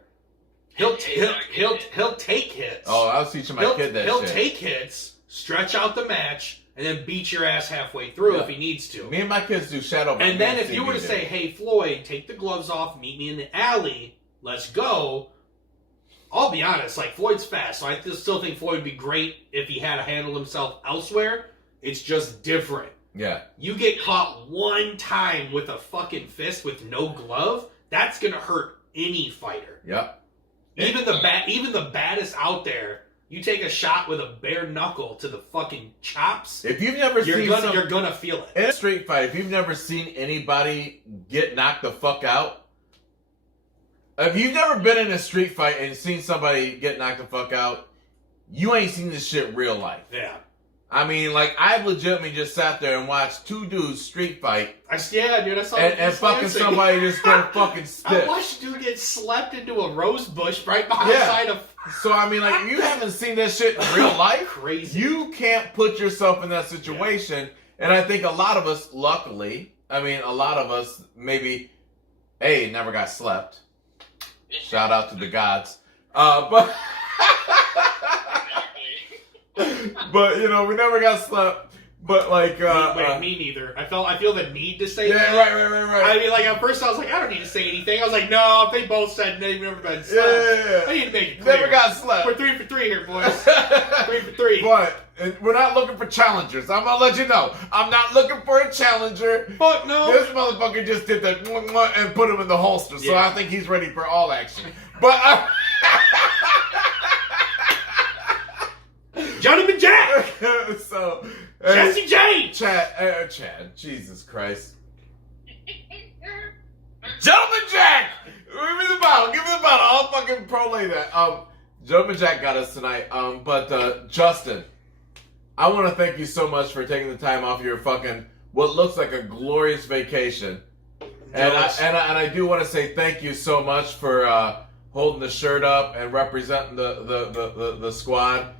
He'll take hits. Oh, I was teaching my kid that He'll shit. take hits, stretch out the match, and then beat your ass halfway through if he needs to. Me and my kids do shadow. And then if you were to say, hey, Floyd, take the gloves off, meet me in the alley, let's go, I'll be honest, Floyd's fast, so I still think Floyd would be great if he had to handle himself elsewhere. It's just different. Yeah. You get caught one time with a fucking fist with no glove, that's gonna hurt any fighter. Yep. Even the baddest out there, you take a shot with a bare knuckle to the fucking chops, If you've never you're gonna feel it. in a street fight, if you've never seen anybody get knocked the fuck out, if you've never been in a street fight and seen somebody get knocked the fuck out, you ain't seen this shit real life. Yeah. I mean, I've legitimately just sat there and watched two dudes street fight Dude, I saw and fucking somebody just go fucking I stiff. watched dude get slept into a rose bush right behind of So, I mean, if you haven't seen that shit in real life, crazy. you can't put yourself in that situation. And I think a lot of us, luckily, maybe, never got slept. Shout out to the gods. But we never got slept. But like, Wait, me neither. I feel the need to say that. right. I mean, like at first I was like, I don't need to say anything. I was like, no, if they both said they've never been slapped. Yeah. I need to make it clear. Never got slapped. We're 3 for 3 here, boys. 3 for 3. But we're not looking for challengers. I'm gonna let you know. I'm not looking for a challenger. Fuck no. This motherfucker just did the and put him in the holster, so Yeah. I think he's ready for all action. But Gentleman Jack. so Jesse James. Chad, Jesus Christ. Gentleman Jack! Give me the bottle. I'll fucking prolay that. Gentleman Jack got us tonight. But Justin, I want to thank you so much for taking the time off your fucking what looks like a glorious vacation. And I do want to say thank you so much for holding the shirt up and representing the squad.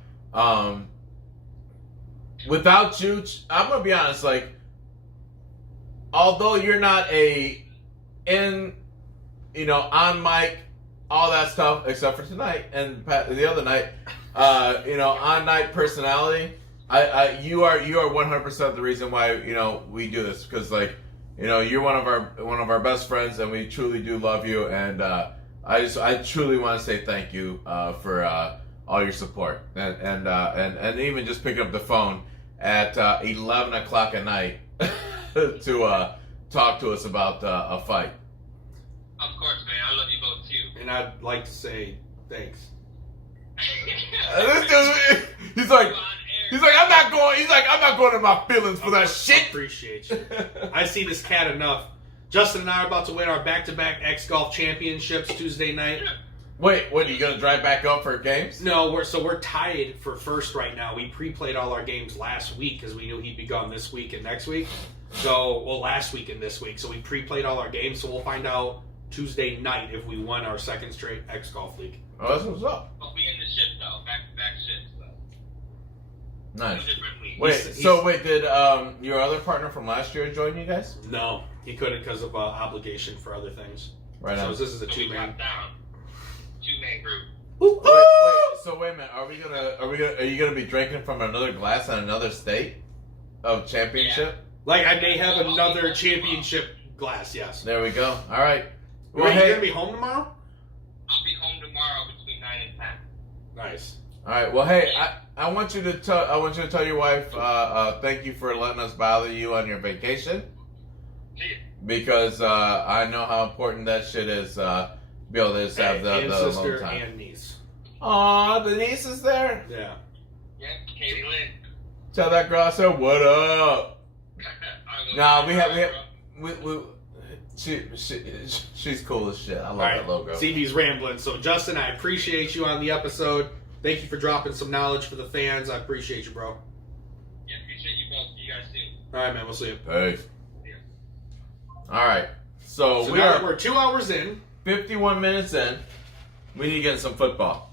Without you, I'm gonna be honest. Like, although you're not on mic, all that stuff, except for tonight and the other night, on night personality. You are 100% the reason why we do this, because you're one of our best friends, and we truly do love you, and I truly want to say thank you for all your support, and even just picking up the phone at 11 o'clock at night to talk to us about a fight. Of course, man. I love you both too. And I'd like to say thanks. He's like, I'm not going to my feelings for that shit. Appreciate you. I see this cat enough. Justin and I are about to win our back-to-back X Golf Championships Tuesday night. Wait, what, are you going to drive back up for games? No, we're tied for first right now. We pre-played all our games last week because we knew he'd be gone this week and next week. Last week and this week. So we pre-played all our games, so we'll find out Tuesday night if we won our second straight X Golf League. Oh, that's what's up. But we in the ship though, back-to-back ships though. Nice. Two different leagues. Wait, did your other partner from last year join you guys? No, he couldn't because of obligation for other things. Right So on. this is a We two-man. dropped down. Two-man group. So wait a minute. Are you gonna be drinking from another glass in another state of championship? Like I may have another championship glass. Yes. There we go. All right. Well, you gonna be home tomorrow? I'll be home tomorrow between 9 and 10. Nice. All right. Well, hey, I want you to tell your wife thank you for letting us bother you on your vacation, because I know how important that shit is. Be able to just have the sister alone time. and niece. Aw, the niece is there. Yeah. Yep, Katie Lynn. Tell that girl I said what up. Nah, she's cool as shit. I love that logo. CB's rambling. So Justin, I appreciate you on the episode. Thank you for dropping some knowledge for the fans. I appreciate you, bro. Yeah, appreciate you both. You guys too. All right, man. We'll see you. Peace. Yeah. All right. So we're 2 hours in. 51 minutes in. We need to get in some football.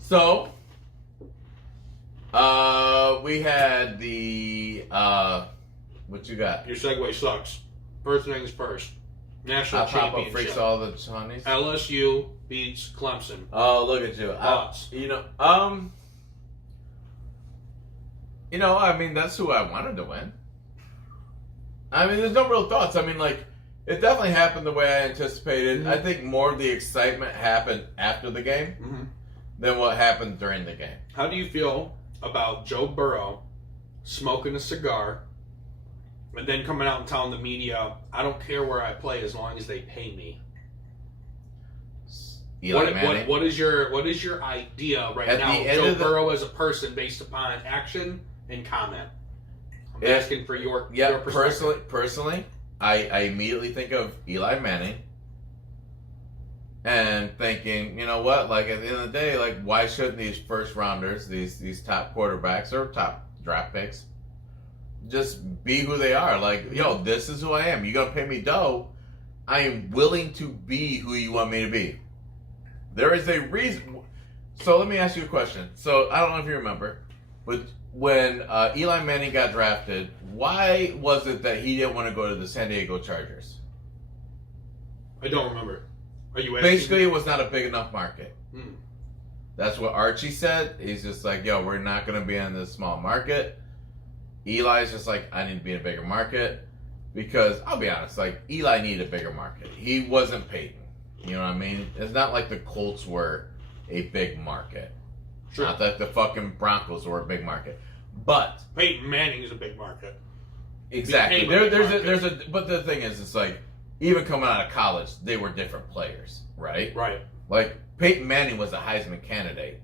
So we had the what you got? Your segue sucks. First things first. National Pop-Up championship. freaks all the Johnnies. LSU beats Clemson. Oh, look at you! Thoughts? I mean, that's who I wanted to win. I mean, there's no real thoughts. I mean, like, it definitely happened the way I anticipated. Mm-hmm. I think more of the excitement happened after the game than what happened during the game. How do you feel about Joe Burrow smoking a cigar and then coming out and telling the media, I don't care where I play as long as they pay me? Eli Manning. What is your idea right At now the of end Joe of the- Burrow as a person based upon action and comment? I'm asking for your perspective. Personally, I immediately think of Eli Manning and thinking, you know what, like at the end of the day, like why shouldn't these first rounders, these top quarterbacks or top draft picks, just be who they are? Like, yo, this is who I am. You're gonna pay me dough. I am willing to be who you want me to be. There is a reason. So let me ask you a question. So I don't know if you remember, but when Eli Manning got drafted, why was it that he didn't want to go to the San Diego Chargers? I don't remember. Are you asking? Basically, it was not a big enough market. That's what Archie said. He's just like, yo, we're not going to be in this small market. Eli's just like, I need to be in a bigger market. Because, I'll be honest, like, Eli needed a bigger market. He wasn't Peyton. You know what I mean? It's not like the Colts were a big market. Sure. Not that the fucking Broncos were a big market. But Peyton Manning is a big market. exactly. But the thing is, it's like, even coming out of college, they were different players, right? Right. Like, Peyton Manning was a Heisman candidate.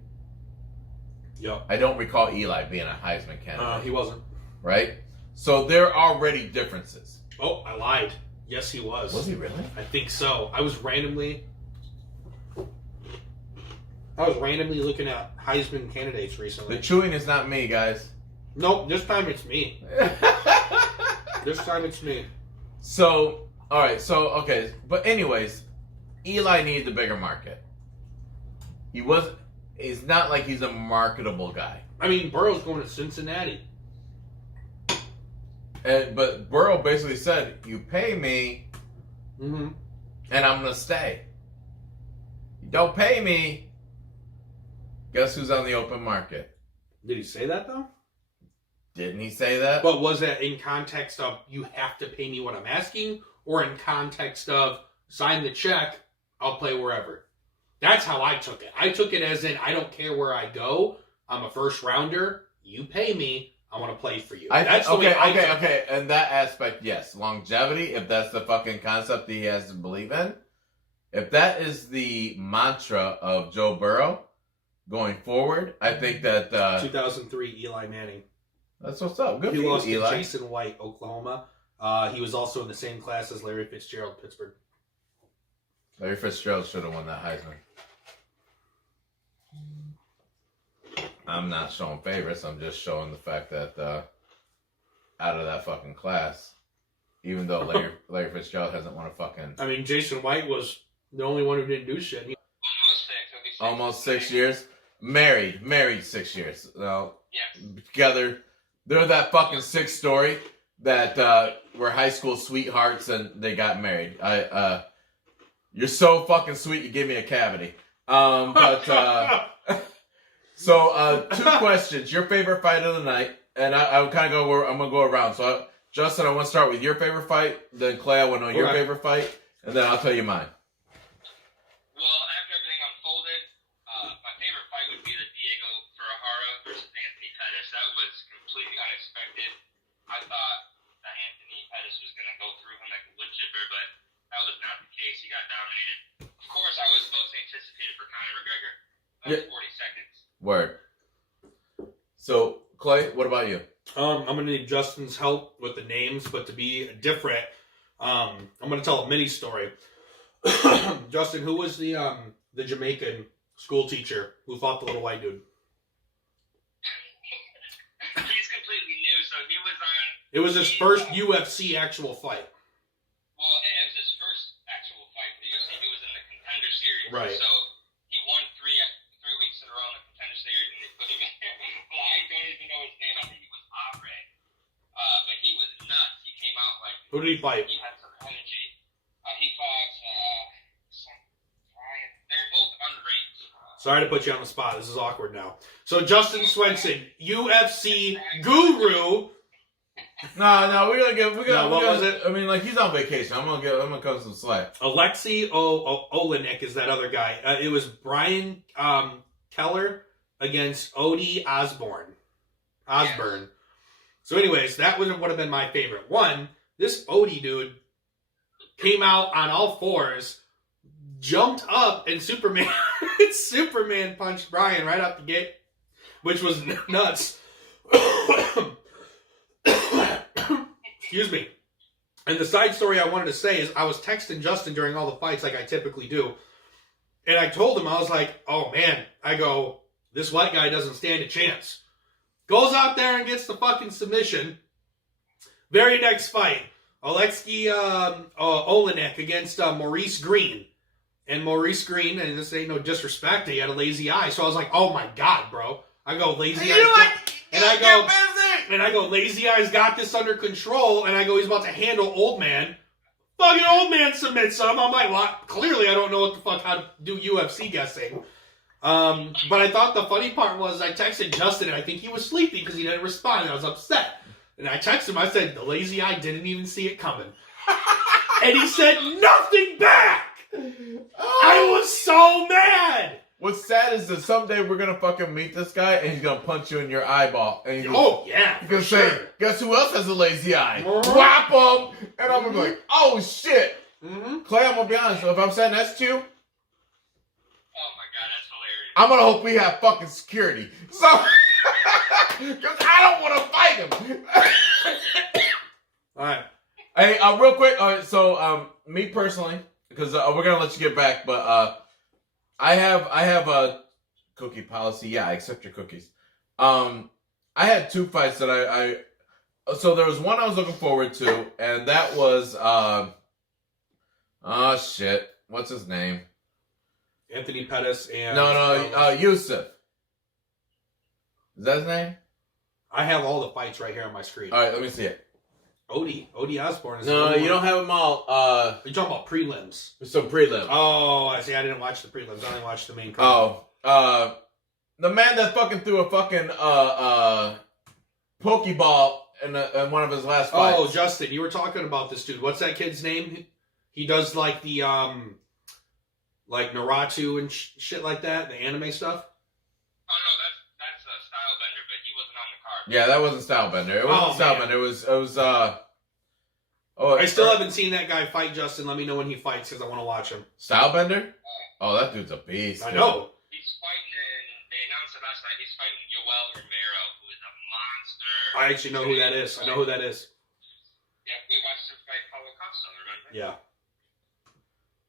Yep. I don't recall Eli being a Heisman candidate. He wasn't. Right? So there are already differences. Oh, I lied. Yes, he was. Was he really? I think so. I was randomly looking at Heisman candidates recently. The chewing is not me, guys. Nope, this time it's me. This time it's me. So, alright, okay. But anyways, Eli needed the bigger market. He's not like he's a marketable guy. I mean, Burrow's going to Cincinnati. But Burrow basically said, you pay me, Mm-hmm. and I'm going to stay. You don't pay me, guess who's on the open market? Did he say that, though? Didn't he say that? But was that in context of, you have to pay me what I'm asking, or in context of, sign the check, I'll play wherever? That's how I took it. I took it as in, I don't care where I go, I'm a first rounder, you pay me, I want to play for you. Okay. And that aspect, yes. Longevity, if that's the fucking concept he has to believe in. If that is the mantra of Joe Burrow going forward, I think that... 2003 Eli Manning. That's what's up. Good He for lost you, Eli. to Jason White, Oklahoma. He was also in the same class as Larry Fitzgerald, Pittsburgh. Larry Fitzgerald should have won that Heisman. I'm not showing favorites. I'm just showing the fact that out of that fucking class, even though Larry Fitzgerald hasn't won a fucking... I mean, Jason White was the only one who didn't do shit. Almost 6 years. Married 6 years. Well, Yes. together, they're that fucking sick story that were high school sweethearts and they got married. You're so fucking sweet, you give me a cavity. So, two questions. Your favorite fight of the night, and I would kind of go. I'm gonna go around. So, Justin, I want to start with your favorite fight. Then Clay, I want to know your favorite fight, and then I'll tell you mine. Well, after everything unfolded, my favorite fight would be the Diego Ferrara versus Anthony Pettis. That was completely unexpected. I thought that Anthony Pettis was going to go through him like a wood chipper, but that was not the case. He got dominated. Of course, I was most anticipated for Conor McGregor. That was 40 seconds. Word. So, Clay, what about you? I'm going to need Justin's help with the names, but to be different, I'm going to tell a mini story. Justin, who was the Jamaican school teacher who fought the little white dude? He's completely new, so he was on... It was his first UFC actual fight. Well, it was his first actual fight for the UFC. He was in the Contender Series. Right. So he won three weeks in a row in the Contender Series, and they put him in. Well, I don't even know his name. I think he was Aubrey. But he was nuts. He came out like... Who did he fight? He had some energy. He fought Brian. They're both unranked. Sorry to put you on the spot. This is awkward now. So Justin Swenson, UFC guru. No, we're gonna. What was it? I mean, like he's on vacation. I'm gonna cut some slack. Alexei Olenek is that other guy. It was Brian Keller against Odie Osborne. So, anyways, that would have been my favorite one. This Odie dude came out on all fours, jumped up, and Superman punched Brian right out the gate, which was nuts. Excuse me. And the side story I wanted to say is I was texting Justin during all the fights like I typically do. And I told him, I was like, oh man, I go, this white guy doesn't stand a chance. Goes out there and gets the fucking submission. Very next fight, Alexei Olenek against Maurice Green. And Maurice Green, and this ain't no disrespect, he had a lazy eye. So I was like, oh my God, bro. I go, lazy eye. And I go, lazy eye's got this under control. And I go, he's about to handle old man. Fucking old man submits him. I'm like, well, clearly I don't know what the fuck how to do UFC guessing. But I thought the funny part was I texted Justin, and I think he was sleepy because he didn't respond, and I was upset. And I texted him, I said, the lazy eye didn't even see it coming. And he said nothing back! I was so mad! What's sad is that someday we're gonna fucking meet this guy and he's gonna punch you in your eyeball. And he's yeah. He's gonna say, guess who else has a lazy eye? Whap him! And I'm gonna be like, oh shit! Clay, I'm gonna be honest, if I'm saying that's you, Oh my god, that's hilarious. I'm gonna hope we have fucking security. So, because I don't want to fight him. Alright. Hey, real quick. So, me personally, because we're gonna let you get back, but I have a cookie policy. Yeah, I accept your cookies. I had 2 fights that so there was one I was looking forward to, and that was oh shit, what's his name? Anthony Pettis and... Yusuf. Is that his name? I have all the fights right here on my screen. All right, let me see it. Odie Osborne is... No, you don't have them all. You're talking about prelims. Some prelim. Oh, I see. I didn't watch the prelims. I only watched the main card. The man that fucking threw a fucking pokeball in one of his last fights. Oh, Justin, you were talking about this dude. What's that kid's name? He does like the like Naruto and shit like that, the anime stuff. Oh no, that's a Stylebender, but he wasn't on the card. Yeah, that wasn't Stylebender. It wasn't Stylebender. It was I still haven't seen that guy fight, Justin. Let me know when he fights because I want to watch him. Stylebender? Oh, that dude's a beast. I know. He's fighting they announced it last night, he's fighting Yoel Romero, who is a monster. I actually know who that is. I know who that is. Yeah, we watched him fight Paulo Costa, remember? Yeah.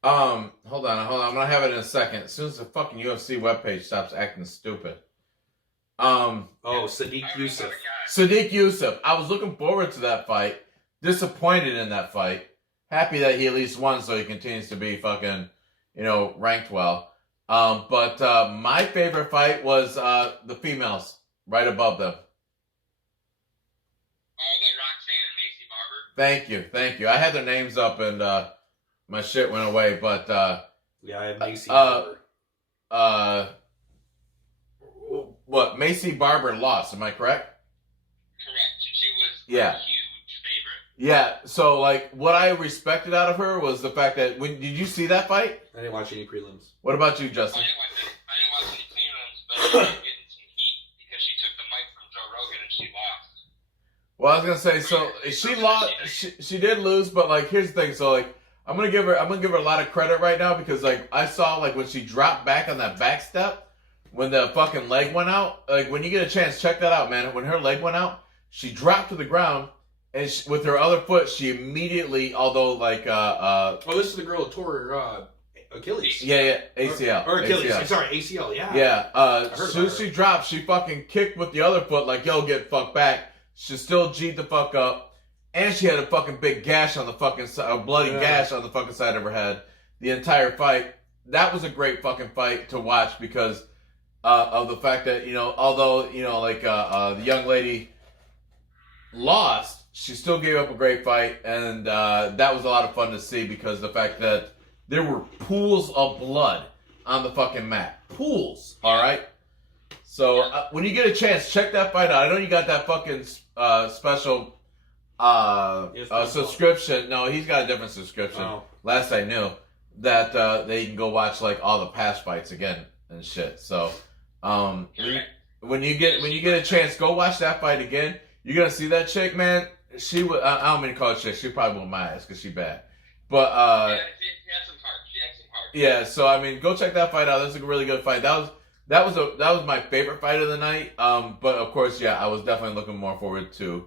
Hold on. I'm gonna have it in a second. As soon as the fucking UFC webpage stops acting stupid. Sadiq Yusuf. Sadiq Yusuf. I was looking forward to that fight. Disappointed in that fight. Happy that he at least won, so he continues to be fucking, ranked well. But my favorite fight was the females right above them. Oh, the Roxanne and Macy Barber. Thank you. I had their names up and my shit went away, but Yeah, I have Macy Barber. What? Macy Barber lost, am I correct? Correct. And she was Yeah. a huge favorite. Yeah, so like what I respected out of her was the fact that did you see that fight? I didn't watch any prelims. What about you, I Justin? didn't watch any prelims, but she was getting some heat because she took the mic from Joe Rogan and she lost. Well, I was gonna say, so she lost. She did lose, but like, here's the thing. So like, I'm gonna give her a lot of credit right now because like I saw like when she dropped back on that back step, when the fucking leg went out. Like when you get a chance, check that out, man. When her leg went out, she dropped to the ground, and with her other foot, she immediately, although like this is the girl who tore her Achilles. Yeah, ACL or Achilles. ACL. I'm sorry, ACL. Yeah. Yeah. As soon as she dropped, she fucking kicked with the other foot, like, yo, get fucked back. She still G'd the fuck up. And she had a fucking big gash on the fucking side, a bloody gash on the fucking side of her head. The entire fight. That was a great fucking fight to watch because of the fact that, although, the young lady lost, she still gave up a great fight. And that was a lot of fun to see because the fact that there were pools of blood on the fucking mat. Pools, alright? So, when you get a chance, check that fight out. I know you got that fucking special subscription. No, he's got a different subscription. Oh. Last I knew. That they can go watch, like, all the past fights again and shit. So, when you get a chance, go watch that fight again. You're gonna see that chick, man. She would, I don't mean to call her chick. She probably won't my ass because she bad. But, she had some heart. She had some heart. yeah, so I mean, go check that fight out. That's a really good fight. That was my favorite fight of the night. But of course, yeah, I was definitely looking more forward to.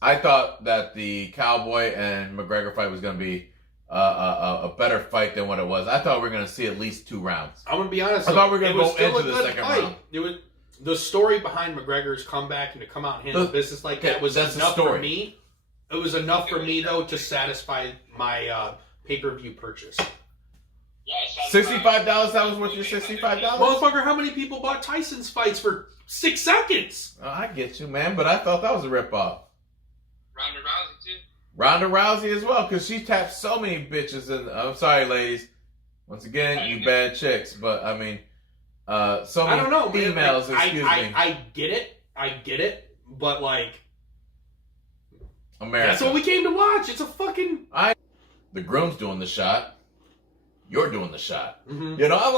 I thought that the Cowboy and McGregor fight was going to be a better fight than what it was. I thought we were going to see at least 2 rounds. I'm going to be honest. I thought we were going to go into the second fight. round. It was the story behind McGregor's comeback and to come out and handle business like that was enough for me. It was enough for me though to satisfy my pay-per-view purchase. $65. That was worth your $65. Motherfucker, how many people bought Tyson's fights for 6 seconds? Oh, I get you, man, but I thought that was a ripoff. Ronda Rousey too. Ronda Rousey as well, because she tapped so many bitches. And I'm sorry, ladies. Once again, you bad chicks. But I mean, so many I don't know, females, man. Like, excuse me. I get it, but like, America. that's what we came to watch. It's a fucking. The groom's doing the shot. You're doing the shot. Mm-hmm. You know, I'm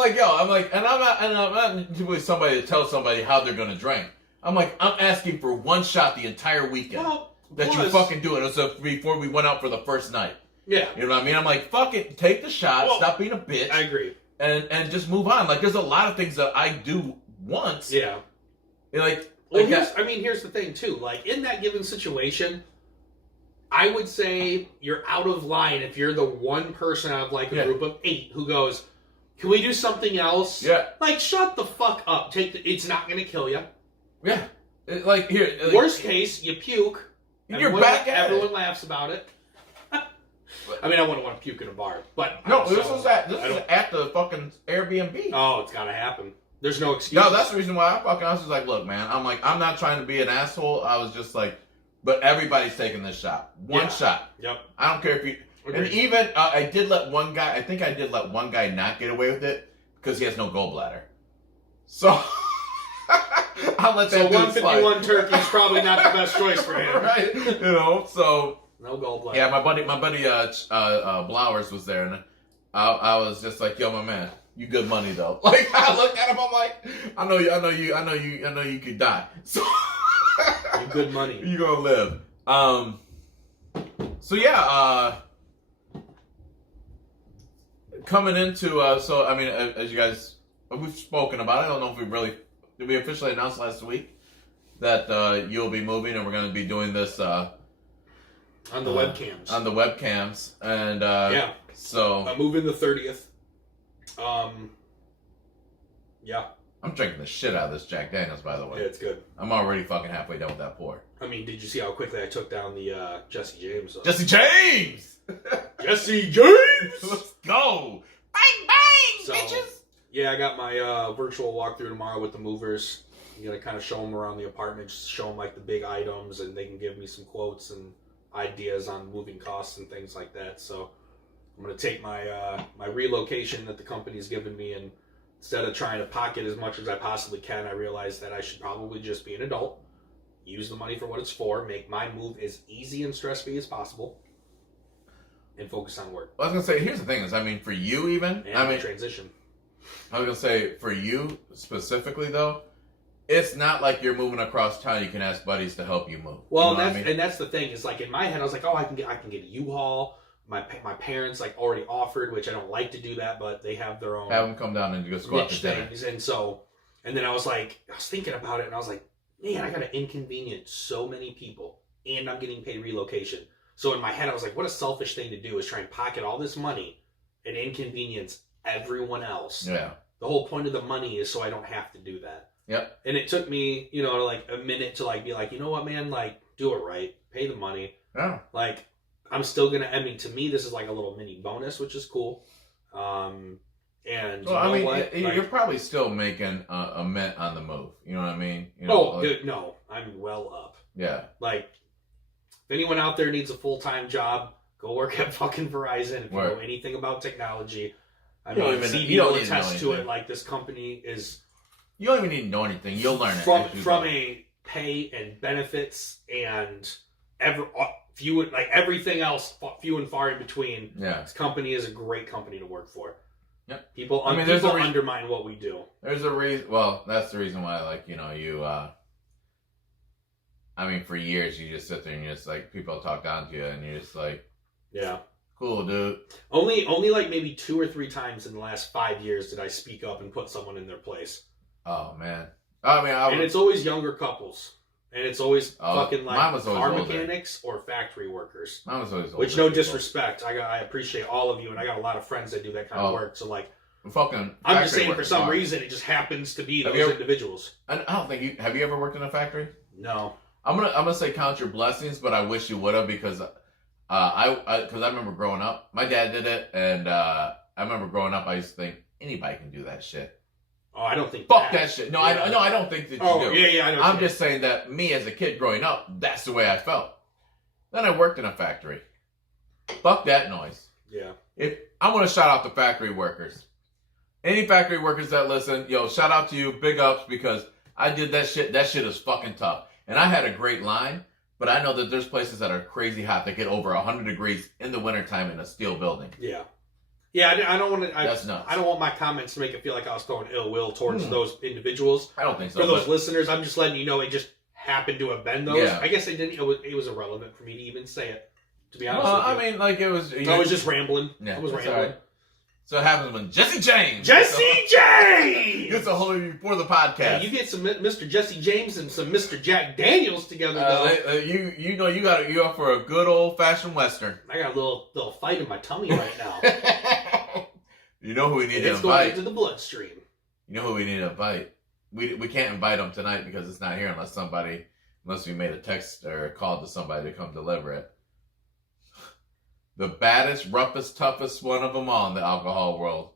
like, and I'm not typically somebody to tell somebody how they're gonna drink. I'm like, I'm asking for one shot the entire weekend. Well, that you fucking doing it. So before we went out for the first night. Yeah. You know what I mean? I'm like, fuck it, take the shot, stop being a bitch. I agree. And just move on. Like, there's a lot of things that I do once. Yeah. Like, well, here's the thing too. Like, in that given situation, I would say you're out of line if you're the one person out of like a group of 8 who goes, "Can we do something else?" Yeah. Like, shut the fuck up. It's not gonna kill you. Yeah. Like, here. Like, worst case, you puke. You're back at everyone laughs about it. I mean, I wouldn't want to puke in a bar, but no, this is at the fucking Airbnb. Oh, it's gotta happen. There's no excuse. No, that's the reason why I was just like, look, man, I'm not trying to be an asshole. I was just like, but everybody's taking this shot. One shot. Yep. I don't care if you. And even I did let one guy. I think I did let one guy not get away with it because he has no gallbladder. So. I'll let that 151 turkey is probably not the best choice for him, right? You know, so no gallbladder. Yeah, my buddy, Blowers was there, and I was just like, "Yo, my man, you good money though." Like, I looked at him, I'm like, "I know you could die, so you good money, you gonna live." So yeah, coming into so I mean, as you guys, we've spoken about it. I don't know if we really. Did we officially announce last week that you'll be moving and we're going to be doing this on the webcams? On the webcams, and yeah. So I'm moving the 30th. Yeah. I'm drinking the shit out of this Jack Daniels, by the way. Yeah, it's good. I'm already fucking halfway done with that pour. I mean, did you see how quickly I took down the Jesse James? Jesse James! Jesse James! Let's go! Bang, bang, bitches! Yeah, I got my virtual walkthrough tomorrow with the movers. I'm going to kind of show them around the apartment, just show them like the big items, and they can give me some quotes and ideas on moving costs and things like that. So I'm going to take my my relocation that the company's given me, and instead of trying to pocket as much as I possibly can, I realized that I should probably just be an adult, use the money for what it's for, make my move as easy and stress-free as possible, and focus on work. I was going to say, here's the thing is, I mean, for you even, and transition. I was going to say, for you specifically, though, it's not like you're moving across town. You can ask buddies to help you move. Well, you know and that's the thing. Is like in my head, I was like, oh, I can get a U-Haul. My parents like already offered, which I don't like to do that, but they have their own. Have them come down and just go out to dinner. Things, and then I was thinking about it, and I was like, man, I got to inconvenience so many people, and I'm getting paid relocation. So in my head, I was like, what a selfish thing to do is try and pocket all this money and inconvenience everyone else. Yeah. The whole point of the money is so I don't have to do that. Yep. And it took me, like a minute to like be like, you know what, man, like do it right, pay the money. Yeah. Like I'm still gonna. I mean, to me, this is like a little mini bonus, which is cool. And well, I mean, what? You're probably still making a mint on the move. You know what I mean? No, I'm well up. Yeah. Like, if anyone out there needs a full-time job, go work at fucking Verizon. If you know anything about technology. I mean, CB will attest to it. Like, this company is... You don't even need to know anything. You'll learn it. From a pay and benefits and everything else, few and far in between. Yeah. This company is a great company to work for. Yep. People undermine what we do. There's a reason. Well, that's the reason why, I mean, for years, you just sit there and you just, people talk down to you and you're just like... Yeah. Cool, dude. Only like maybe 2 or 3 times in the last 5 years did I speak up and put someone in their place. Oh, man. I mean, and it's always younger couples. And it's always fucking like car mechanics or factory workers. Mine was always older. Which, no disrespect. I appreciate all of you, and I got a lot of friends that do that kind of work. So, I'm just saying, for some reason, it just happens to be those individuals. I don't think have you ever worked in a factory? No. I'm gonna say count your blessings, but I wish you would have because I remember growing up, my dad did it, and I remember growing up, I used to think anybody can do that shit. Oh, I don't think fuck that shit. No, yeah. I don't think that you do. Yeah, I know. I'm just saying that me as a kid growing up, that's the way I felt. Then I worked in a factory. Fuck that noise. Yeah. If I want to shout out the factory workers. Any factory workers that listen, yo, shout out to you, big ups, because I did that shit. That shit is fucking tough. And I had a great line, but I know that there's places that are crazy hot that get over 100 degrees in the wintertime in a steel building. Yeah. Yeah, I don't want to. That's nuts. I don't want my comments to make it feel like I was throwing ill will towards those individuals. I don't think so. For those listeners, I'm just letting you know it just happened to have been those. Yeah. I guess it didn't. It was irrelevant for me to even say it. To be honest with you. I mean, like it was. I was just rambling. Yeah, I was rambling. Right. So it happens when Jesse James. Gets a hold of you before the podcast. Yeah, you get some Mr. Jesse James and some Mr. Jack Daniels together, though. You know you up for a good old fashioned Western. I got a little fight in my tummy right now. You know who we need to It's invite? going into the bloodstream. You know who we need to invite? We can't invite him tonight because it's not here unless we made a text or a call to somebody to come deliver it. The baddest, roughest, toughest one of them all in the alcohol world.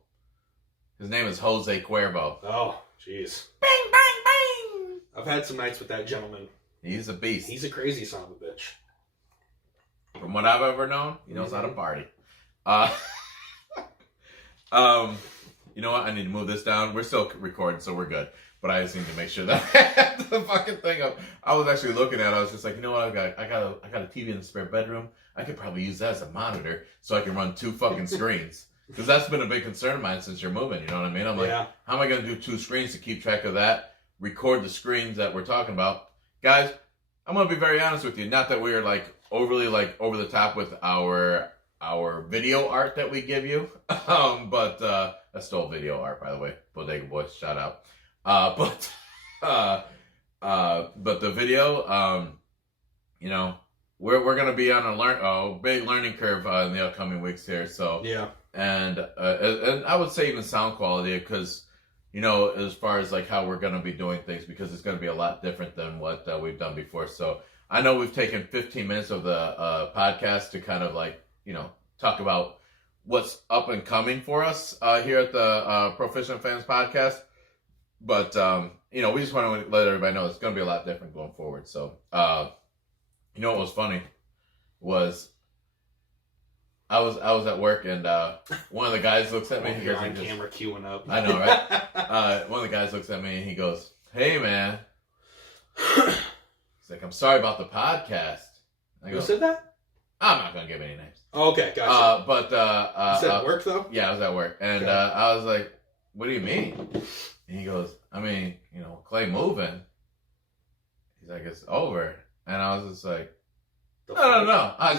His name is Jose Cuervo. Oh, jeez. Bang, bang, bang! I've had some nights with that gentleman. He's a beast. He's a crazy son of a bitch. From what I've ever known, he knows how to party. You know what? I need to move this down. We're still recording, so we're good. But I just need to make sure that I have the fucking thing up. I was actually looking at it. I was just like, you know what? I got a TV in the spare bedroom. I could probably use that as a monitor so I can run 2 fucking screens. Because that's been a big concern of mine since you're moving. You know what I mean? I'm like, how am I going to do 2 screens to keep track of that? Record the screens that we're talking about. Guys, I'm going to be very honest with you. Not that we're like overly like over the top with our video art that we give you. But that's still video art, by the way. Bodega Boys, shout out. But the video, you know, we're gonna be on a big learning curve in the upcoming weeks here. So yeah, and I would say even sound quality, because you know, as far as like how we're gonna be doing things, because it's gonna be a lot different than what we've done before. So I know we've taken 15 minutes of the podcast to kind of like, you know, talk about what's up and coming for us here at the Proficient Fans Podcast. But, you know, we just want to let everybody know it's going to be a lot different going forward. So, you know what was funny was I was at work, and one of the guys looks at me. He goes, on camera queuing up. I know, right? One of the guys looks at me and he goes, "Hey, man." He's like, "I'm sorry about the podcast." I go, Who said that? I'm not going to give any names. Oh, okay, gotcha. But you said at work though? Yeah, I was at work, and Okay. I was like, "What do you mean?" And he goes, "I mean, you know, Clay moving." He's like, "It's over," and I was just like, "No." I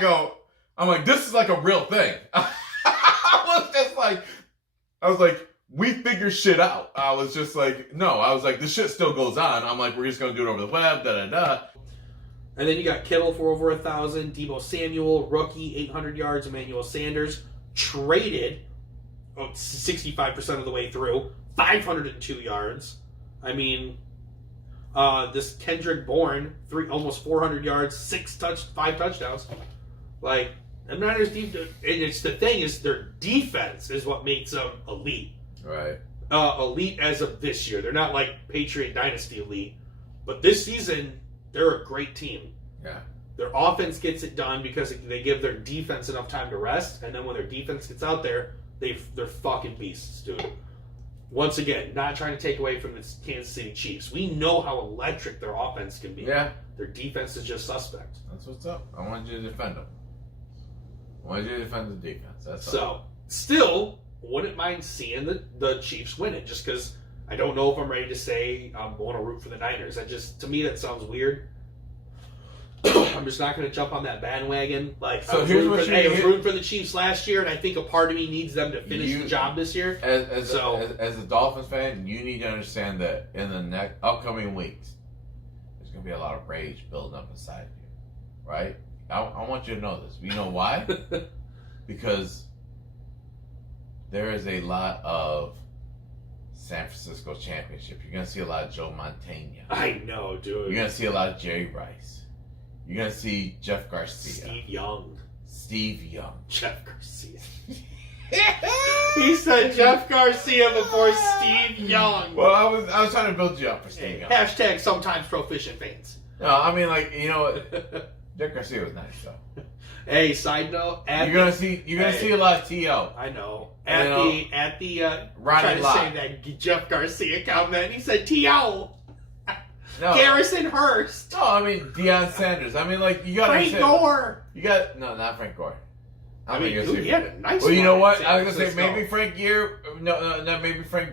go. I'm like, "This is like a real thing." I was like, "We figure shit out." I was just like, "No," I was like, "The shit still goes on." I'm like, "We're just gonna do it over the web, da da da." And then you got Kittle for over 1,000, Deebo Samuel, rookie, 800 yards, Emmanuel Sanders, traded 65% of the way through, 502 yards. I mean, this Kendrick Bourne, almost 400 yards, 5 touchdowns. Like, the Niners, and it's the thing is their defense is what makes them elite. Right. Elite as of this year. They're not like Patriot Dynasty elite, but this season they're a great team. Yeah. Their offense gets it done because they give their defense enough time to rest, and then when their defense gets out there, they're fucking beasts, dude. Once again, not trying to take away from the Kansas City Chiefs. We know how electric their offense can be. Yeah. Their defense is just suspect. That's what's up. I wanted you to defend them. I wanted you to defend the defense. That's So, all. still, wouldn't mind seeing the Chiefs win it, just because I don't know if I'm ready to say I want to root for the Niners. To me, that sounds weird. I'm just not going to jump on that bandwagon. Like, So I was rooting for the Chiefs last year, and I think a part of me needs them to finish the job this year. As a Dolphins fan, you need to understand that in the next upcoming weeks, there's going to be a lot of rage building up inside you, right? I want you to know this. You know why? Because there is a lot of San Francisco championship. You're going to see a lot of Joe Montana. I know, dude. You're going to see a lot of Jerry Rice. You're going to see Jeff Garcia. Steve Young. Jeff Garcia. He said Jeff Garcia before Steve Young. Well, I was trying to build you up for Steve Young. Hashtag sometimes proficient fans. No, I mean, like, you know what? Jeff Garcia was nice, though. Hey, side note. You're gonna see a lot of To. I know. Ronnie Trying to Lott. say that Jeff Garcia comment. He said T.O. No, Garrison Hurst. no, I mean Deion Sanders. I mean, like you got Frank Gore. You got not Frank Gore. I mean, dude, he had a nice. Well, you know run what? in I was San gonna say maybe Francisco. Frank Gear. No, maybe Frank.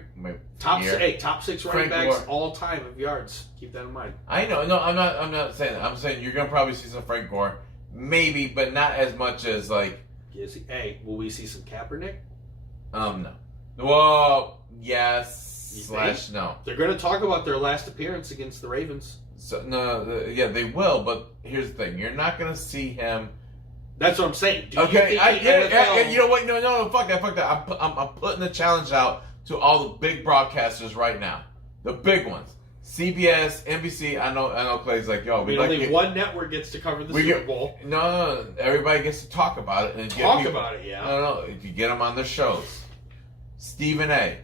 Top 6 Frank running backs Gore. all time of yards. Keep that in mind. I know. No, I'm not saying that. I'm saying you're gonna probably see some Frank Gore, maybe, but not as much as like. Hey, will we see some Kaepernick? No. Well, yes You slash think? no. They're going to talk about their last appearance against the Ravens. So no, yeah, they will. But here's the thing: you're not gonna see him. That's what I'm saying. Do Okay, you think the NFL... you know what? No, fuck that. I'm putting the challenge out to all the big broadcasters right now, the big ones, CBS, NBC. I know. Clay's like, yo, I mean, only one network gets to cover the Super Bowl. No, everybody gets to talk about it and Talk about it, yeah. No, you get them on their shows. Stephen A.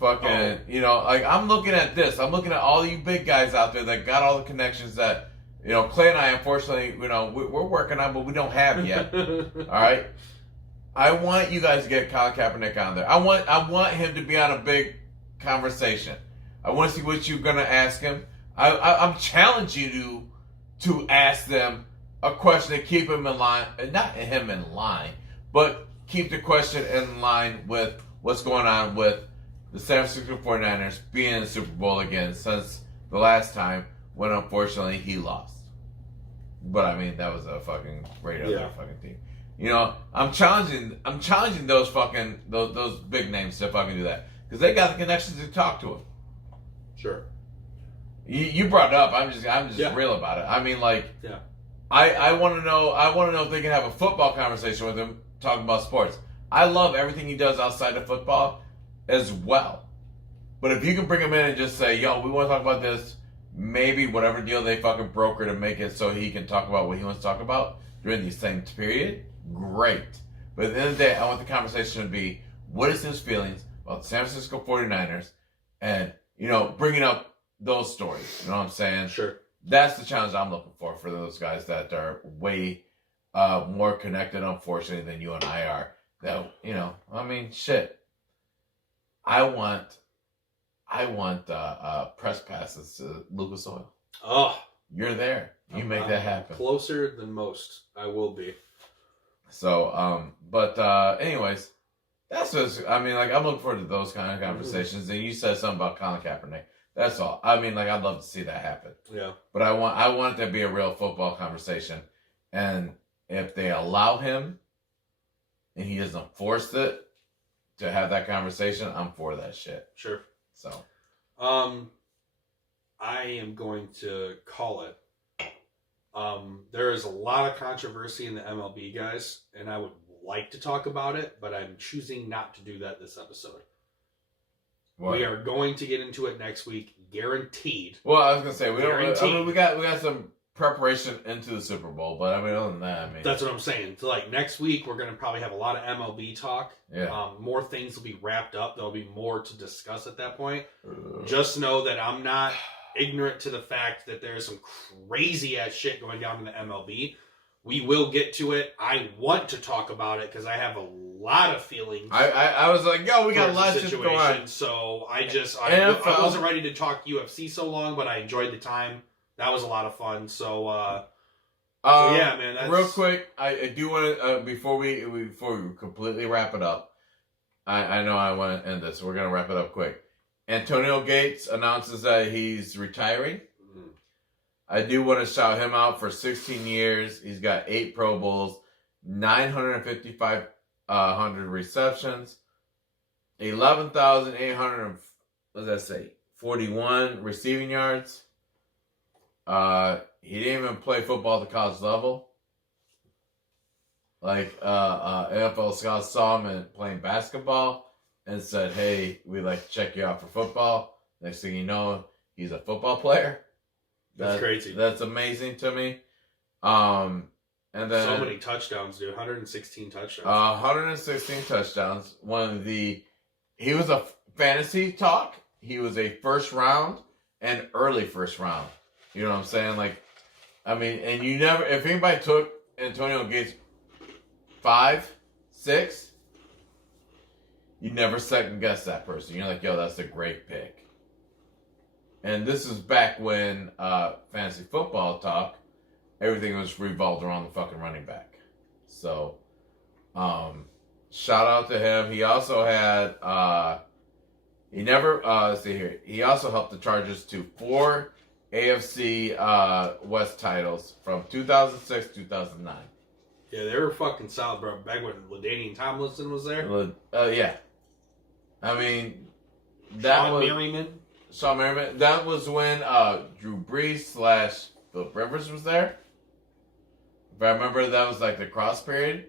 Fucking, like I'm looking at this. I'm looking at all you big guys out there that got all the connections that. Clay and I, unfortunately, we're working on, but we don't have yet. All right, I want you guys to get Colin Kaepernick on there. I want him to be on a big conversation. I want to see what you're gonna ask him. I'm challenging you to ask them a question to keep him in line, not him in line, but keep the question in line with what's going on with the San Francisco 49ers being in the Super Bowl again since the last time when unfortunately he lost. But I mean, that was a fucking great other fucking team. I'm challenging those fucking those big names to fucking do that because they got the connections to talk to him. Sure. You brought it up. I'm just real about it. I mean, like, I want to know. I want to know if they can have a football conversation with him talking about sports. I love everything he does outside of football as well. But if you can bring him in and just say, "Yo, we want to talk about this." Maybe whatever deal they fucking broker to make it so he can talk about what he wants to talk about during the same period, great. But at the end of the day, I want the conversation to be, what is his feelings about the San Francisco 49ers and, bringing up those stories. You know what I'm saying? Sure. That's the challenge I'm looking for those guys that are way more connected, unfortunately, than you and I are. That, shit. I want press passes to Lucas Oil. Oh, you're there. You make that happen. Closer than most. I will be. So, anyways, that's just. I mean, like, I'm looking forward to those kind of conversations. And you said something about Colin Kaepernick. That's all. I mean, like, I'd love to see that happen. Yeah. But I want it to be a real football conversation. And if they allow him, and he doesn't force it to have that conversation, I'm for that shit. Sure. So, I am going to call it. There is a lot of controversy in the MLB, guys, and I would like to talk about it, but I'm choosing not to do that this episode. What? We are going to get into it next week, guaranteed. Well, I was gonna say we got some preparation into the Super Bowl, but I mean, other than that, that's what I'm saying. So, like, next week we're gonna probably have a lot of MLB talk. Yeah. More things will be wrapped up. There'll be more to discuss at that point. Just know that I'm not ignorant to the fact that there's some crazy ass shit going down in the MLB. We will get to it. I want to talk about it because I have a lot of feelings. I was like, yo, we got a lot of shit going on. So I wasn't ready to talk UFC so long, but I enjoyed the time. That was a lot of fun. So yeah, man. That's... Real quick, I do want to before we completely wrap it up. I know I want to end this. We're gonna wrap it up quick. Antonio Gates announces that he's retiring. Mm-hmm. I do want to shout him out for 16 years. He's got 8 Pro Bowls, 955 receptions, 11,800. What does that say? 41 receiving yards. He didn't even play football at the college level. Like, NFL scouts saw him playing basketball and said, hey, we'd like to check you out for football. Next thing you know, he's a football player. That's crazy. That's amazing to me. And then so many touchdowns, dude. 116 touchdowns. 116 touchdowns. He was a fantasy talk. He was a first round and early first round. You know what I'm saying? Like, I mean, and you never, if anybody took Antonio Gates 5, 6, you never second guess that person. You're like, yo, that's a great pick. And this is back when fantasy football talk, everything was revolved around the fucking running back. So, shout out to him. He also had, let's see here. He also helped the Chargers to 4 AFC West titles from 2006 to 2009. Yeah, they were fucking solid, bro. Back when LaDainian Tomlinson was there. Yeah. I mean, that was Sean Merriman. That was when Drew Brees / Philip Rivers was there. If I remember, that was like the cross period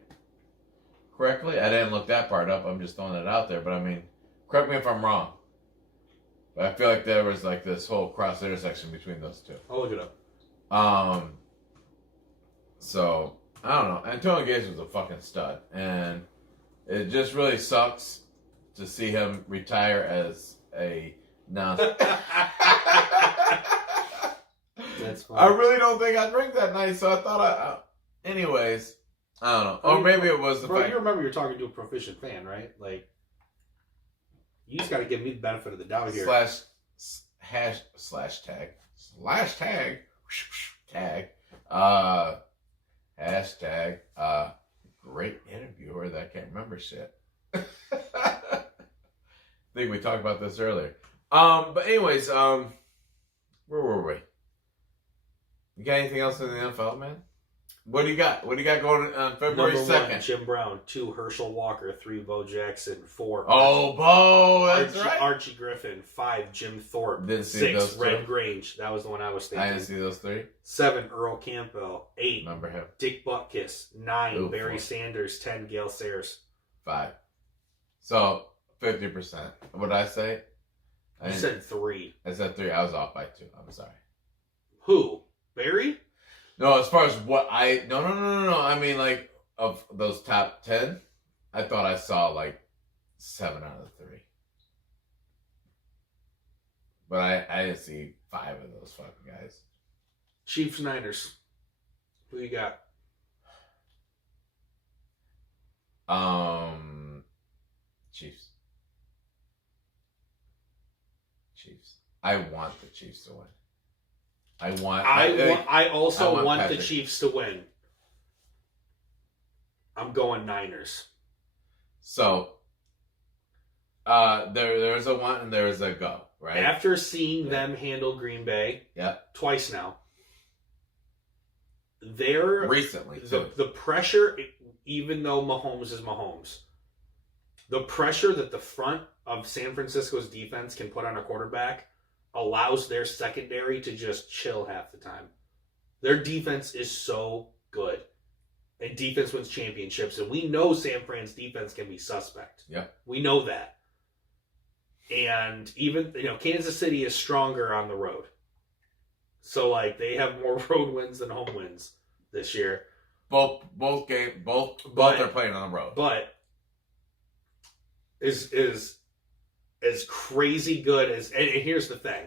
correctly. I didn't look that part up. I'm just throwing it out there. But I mean, correct me if I'm wrong. But I feel like there was like this whole cross intersection between those two. I'll look it up. So I don't know. Antonio Gates was a fucking stud, and it just really sucks to see him retire as a non. That's funny. I really don't think I drank that night, so I thought anyways, I don't know. Or maybe it was the bro, fact. you remember you're talking to a proficient fan, right? Like, you just got to give me the benefit of the doubt here. /tag hashtag great interviewer that can't remember shit. I think we talked about this earlier. But anyways, where were we? You got anything else in the NFL, man? What do you got? What do you got going on February 2nd? 1, Jim Brown. 2, Herschel Walker. 3, Bo Jackson. 4, Bo, that's right. Archie Griffin. 5, Jim Thorpe. Didn't see 6, those Red two. Grange. That was the one I was thinking. I didn't see those 3. 7, Earl Campbell. 8, Remember him. Dick Butkus. 9, Ooh, Barry 4. Sanders. 10, Gale Sayers. 5. So 50%. What did I say? You said 3. I said 3. I was off by 2. I'm sorry. Who? Barry? No, as far as what no. I mean, like, of those top 10, I thought I saw like 7 out of 3. But I didn't see 5 of those fucking guys. Chiefs Niners. Who you got? Chiefs. I want the Chiefs to win. I also want Patrick. the Chiefs to win. I'm going Niners. So, there's a want and there's a go, right? After seeing them handle Green Bay twice now, Recently, too. the pressure, even though Mahomes is Mahomes, the pressure that the front of San Francisco's defense can put on a quarterback allows their secondary to just chill half the time. Their defense is so good. And defense wins championships. And we know San Fran's defense can be suspect. Yeah. We know that. And even, Kansas City is stronger on the road. So, like, they have more road wins than home wins this year. Both are playing on the road. But is as crazy good as, and here's the thing.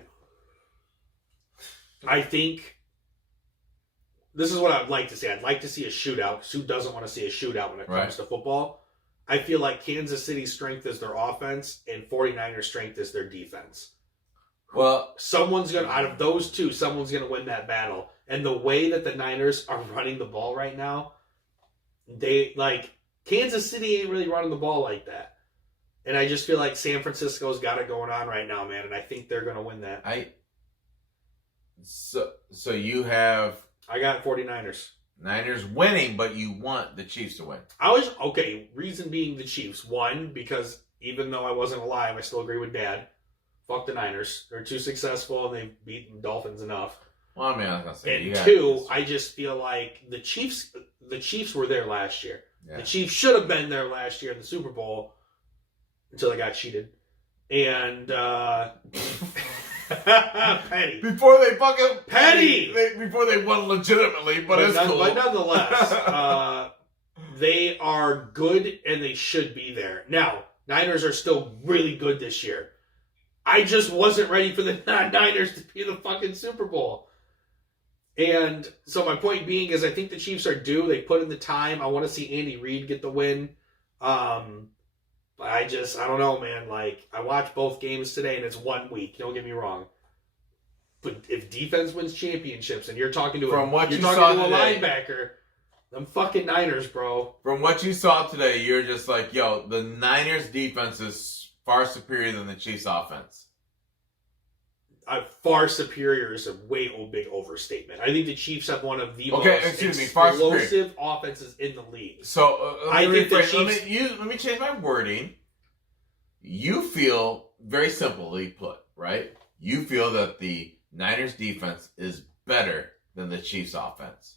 I think this is what I'd like to see. I'd like to see a shootout, because who doesn't want to see a shootout when it comes to football? I feel like Kansas City's strength is their offense, and 49ers' strength is their defense. Well, out of those two, someone's going to win that battle. And the way that the Niners are running the ball right now, Kansas City ain't really running the ball like that. And I just feel like San Francisco's got it going on right now, man, and I think they're going to win that. So you have... I got 49ers. Niners winning, but you want the Chiefs to win. Reason being the Chiefs. 1, because even though I wasn't alive, I still agree with Dad. Fuck the Niners. They're too successful, and they've beaten Dolphins enough. Well, I mean, I was going to say... And 2, I just feel like the Chiefs were there last year. Yeah. The Chiefs should have been there last year in the Super Bowl until they got cheated. And... Petty. Before they fucking... Petty! Before they won legitimately, but it's cool. But nonetheless, they are good, and they should be there. Now, Niners are still really good this year. I just wasn't ready for the Niners to be in the fucking Super Bowl. And so my point being is I think the Chiefs are due. They put in the time. I want to see Andy Reid get the win. But I don't know, man. Like, I watched both games today, and it's 1 week. Don't get me wrong. But if defense wins championships, and you're talking to a linebacker, them fucking Niners, bro. From what you saw today, you're just like, yo, the Niners defense is far superior than the Chiefs offense. Far superior is a big overstatement. I think the Chiefs have one of the most far explosive offenses in the league. So I think the Chiefs. Let me change my wording. You feel, very simply put, right? You feel that the Niners defense is better than the Chiefs offense.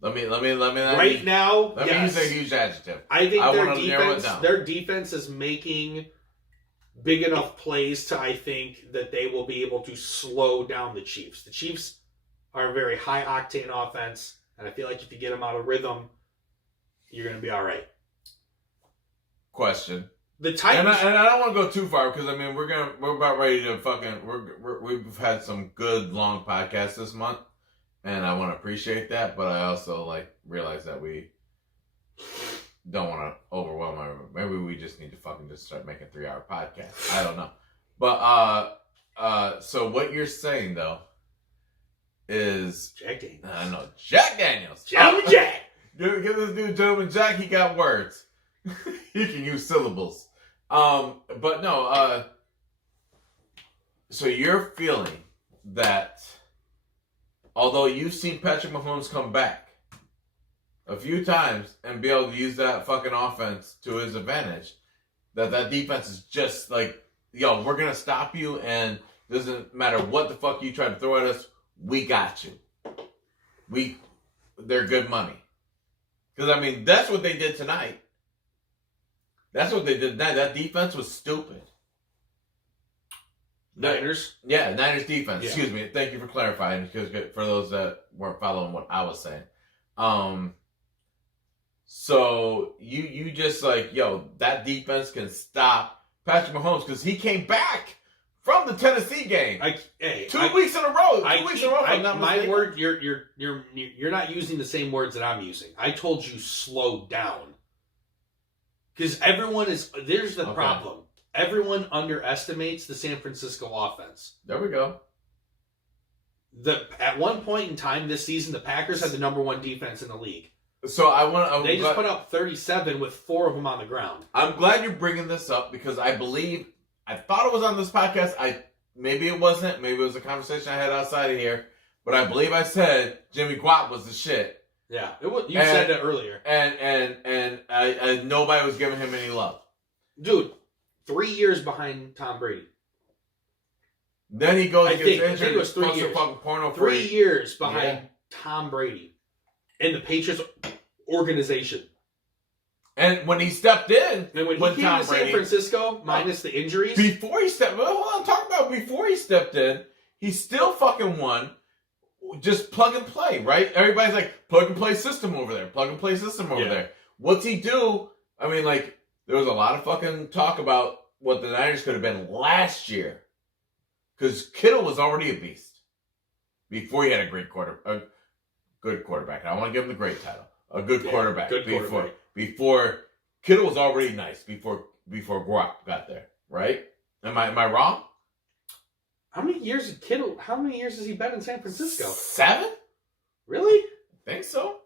Let me Right now, let me use a huge adjective. I think their defense is making big enough plays to, I think, that they will be able to slow down the Chiefs. The Chiefs are a very high octane offense, and I feel like if you get them out of rhythm, you're going to be all right. Question. The Titans, and I don't want to go too far because I mean we're about ready to we've had some good long podcasts this month, and I want to appreciate that, but I also realize that we don't want to overwhelm everyone. Maybe we just need to just start making 3-hour podcasts. I don't know, but so what you're saying though is Jack Daniels. I know Jack Daniels. Gentleman Jack. Give this dude Gentleman Jack. He got words. He can use syllables. But no, so you're feeling that although you've seen Patrick Mahomes come back a few times and be able to use that fucking offense to his advantage, that defense is just like, yo, we're going to stop you and it doesn't matter what the fuck you try to throw at us, we got you. They're good money. Because, I mean, that's what they did tonight. That's what they did. That defense was stupid. Niners? Yeah, Niners defense. Yeah. Excuse me. Thank you for clarifying. Because for those that weren't following what I was saying. So you just that defense can stop Patrick Mahomes because he came back from the Tennessee game. 2 weeks in a row. 2 weeks in a row. My word, you're not using the same words that I'm using. I told you slow down. Because there's the problem. Everyone underestimates the San Francisco offense. There we go. At one point in time this season, the Packers had the number 1 defense in the league. So they just put up 37 with 4 of them on the ground. I'm glad you're bringing this up because I thought it was on this podcast. Maybe it wasn't. Maybe it was a conversation I had outside of here. But I believe I said Jimmy Guap was the shit. Yeah, you said it earlier. And nobody was giving him any love. Dude, 3 years behind Tom Brady. Then he goes and gets injured. I think it was 3 years. 3 years behind Tom Brady in the Patriots organization. And when he stepped in, and when he came to San Francisco, minus the injuries. Before he stepped before he stepped in, he still fucking won. Just plug and play, right? Everybody's like, plug and play system over there. Plug and play system over there. What's he do? I mean, there was a lot of fucking talk about what the Niners could have been last year. Because Kittle was already a beast. Before he had a good quarterback. I don't want to give him the great title. A good quarterback. Before Kittle was already nice. Before Guap got there, right? Am I wrong? How many years has he been in San Francisco? 7? Really? I think so.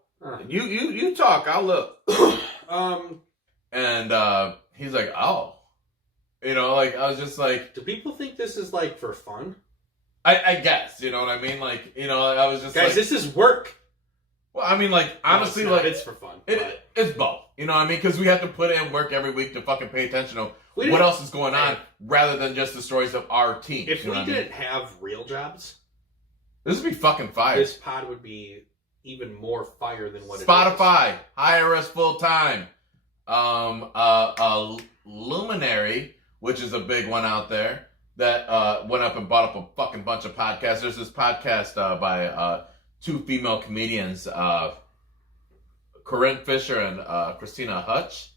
You talk, I'll look. And he's like, oh. I was just like, do people think this is for fun? I guess, you know what I mean? I was just guys, this is work. Well, I mean, honestly, it's for fun. It's both. You know what I mean? Because we have to put in work every week to fucking pay attention to what else is going on rather than just the stories of our team. If we didn't have real jobs, this would be fucking fire. This pod would be even more fire than what Spotify, hire us full time. Luminary, which is a big one out there, that went up and bought up a fucking bunch of podcasts. There's this podcast by 2 female comedians, Corinne Fisher and Christina Hutch,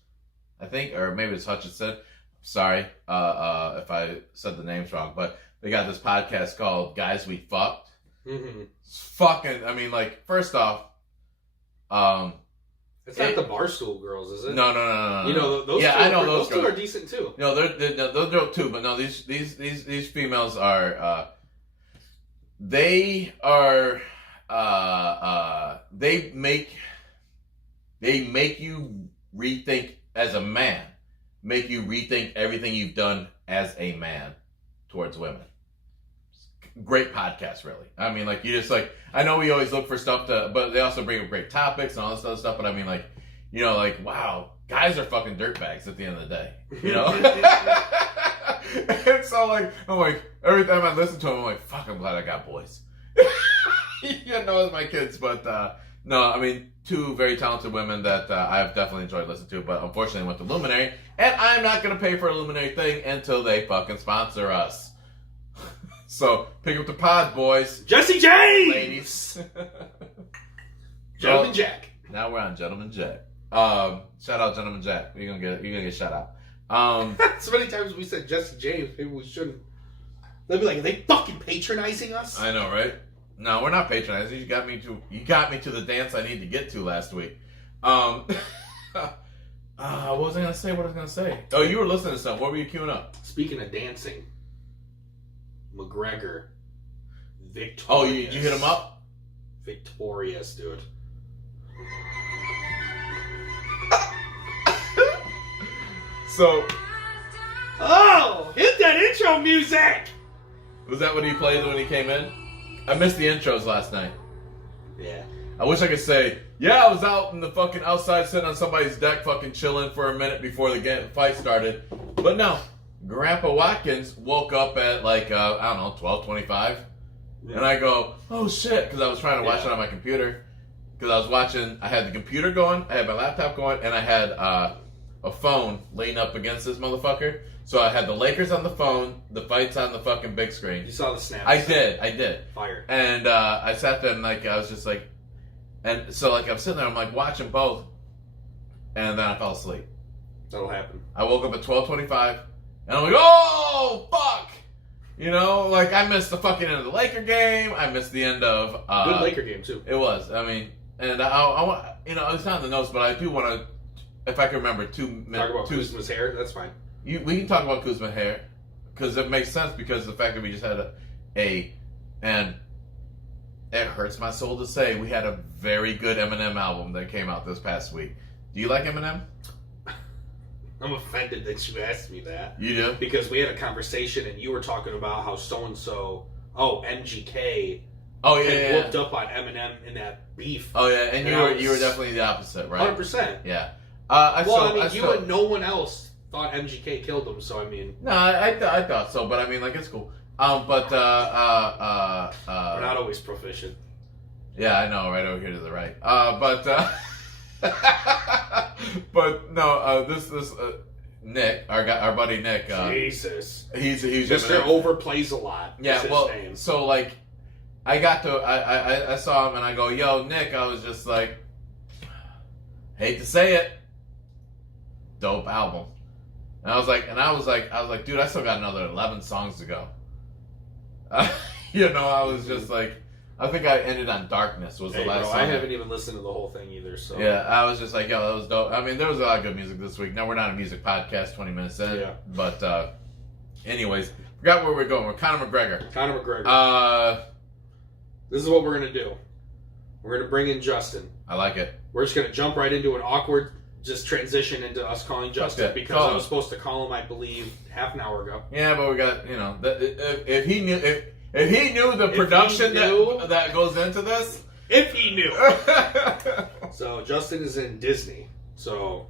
I think, or maybe it's Hutchinson. Sorry if I said the names wrong, but they got this podcast called Guys We Fucked. Mm-hmm. It's fucking. I mean, like, first off, it's not the Barstool girls, is it? No. You know those. Yeah, two I know those two girls. are decent too. No, they're dope too. But no, these females are. They are. They make you rethink as a man. Make you rethink everything you've done as a man towards women. Great podcast, really. I mean, like, you just, like, I know we always look for stuff but they also bring up great topics and all this other stuff, but I mean, like, you know, like, wow, guys are fucking dirtbags at the end of the day, you know? And so, like, I'm like, every time I listen to them, I'm like, fuck, I'm glad I got boys. You know, it's my kids, but, no, I mean, two very talented women that I've definitely enjoyed listening to, but unfortunately went to Luminary, and I'm not going to pay for a Luminary thing until they fucking sponsor us. So, pick up the pod, boys. Jesse James! Ladies. Gentleman Jack. Now we're on Gentleman Jack. Shout out Gentleman Jack. You're gonna get shout out. So many times we said Jesse James, maybe we shouldn't. They'll be like, are they fucking patronizing us? I know, right? No, we're not patronizing. You got me to the dance I need to get to last week. What was I gonna say? Oh, you were listening to something. What were you queuing up? Speaking of dancing, McGregor, victorious. Oh, you hit him up? Victorious, dude. So, oh, hit that intro music! was that what he played when he came in? I missed the intros last night. Yeah. I wish I could say, yeah, I was out in the fucking outside sitting on somebody's deck fucking chilling for a minute before the fight started. But no. Grandpa Watkins woke up at like, I don't know, 12:25. Yeah. And I go, oh shit, because I was trying to watch it on my computer. Because I had the computer going, I had my laptop going, and I had a phone laying up against this motherfucker. So I had the Lakers on the phone, the fights on the fucking big screen. You saw the snaps. I did. Fire. And I sat there and like, I was just like, and so like I'm sitting there, I'm like watching both. And then I fell asleep. That'll happen. I woke up at 12:25. And I'm like, oh, fuck! You know, like, I missed the fucking end of the Laker game. I missed the end of... good Laker game, too. It was. I mean, and I want... You know, it's not in the notes, but I do want to... If I can remember, 2 minutes... Talk about Kuzma's hair? That's fine. We can talk about Kuzma's hair. Because it makes sense because of the fact that we just had and it hurts my soul to say, we had a very good Eminem album that came out this past week. Do you like Eminem? I'm offended that you asked me that. You do? Because we had a conversation and you were talking about how so-and-so, MGK, whooped up on Eminem in that beef. Oh, yeah, and you were definitely the opposite, right? 100%. Yeah. You and no one else thought MGK killed him, so I mean... No, I thought so, but I mean, like, it's cool. We're not always proficient. Yeah, I know, right over here to the right. But no, this Nick, our buddy Nick. Jesus, he's Mr. Overplays a lot. Yeah, well, so like, I saw him and I go, yo, Nick. I was just like, hate to say it, dope album. And I was like, dude, I still got another 11 songs to go. You know, I was just like. I think I ended on Darkness was the last song. I haven't even listened to the whole thing either, so... Yeah, I was just like, yo, that was dope. I mean, there was a lot of good music this week. Now, we're not a music podcast, 20 minutes in. Yeah. But, anyways, forgot where we're going. We're Conor McGregor. Conor McGregor. This is what we're going to do. We're going to bring in Justin. I like it. We're just going to jump right into an awkward just transition into us calling Justin because I was supposed to call him, I believe, half an hour ago. Yeah, but we got, you know, if he knew... If he knew the production that goes into this. If he knew. So, Justin is in Disney. So.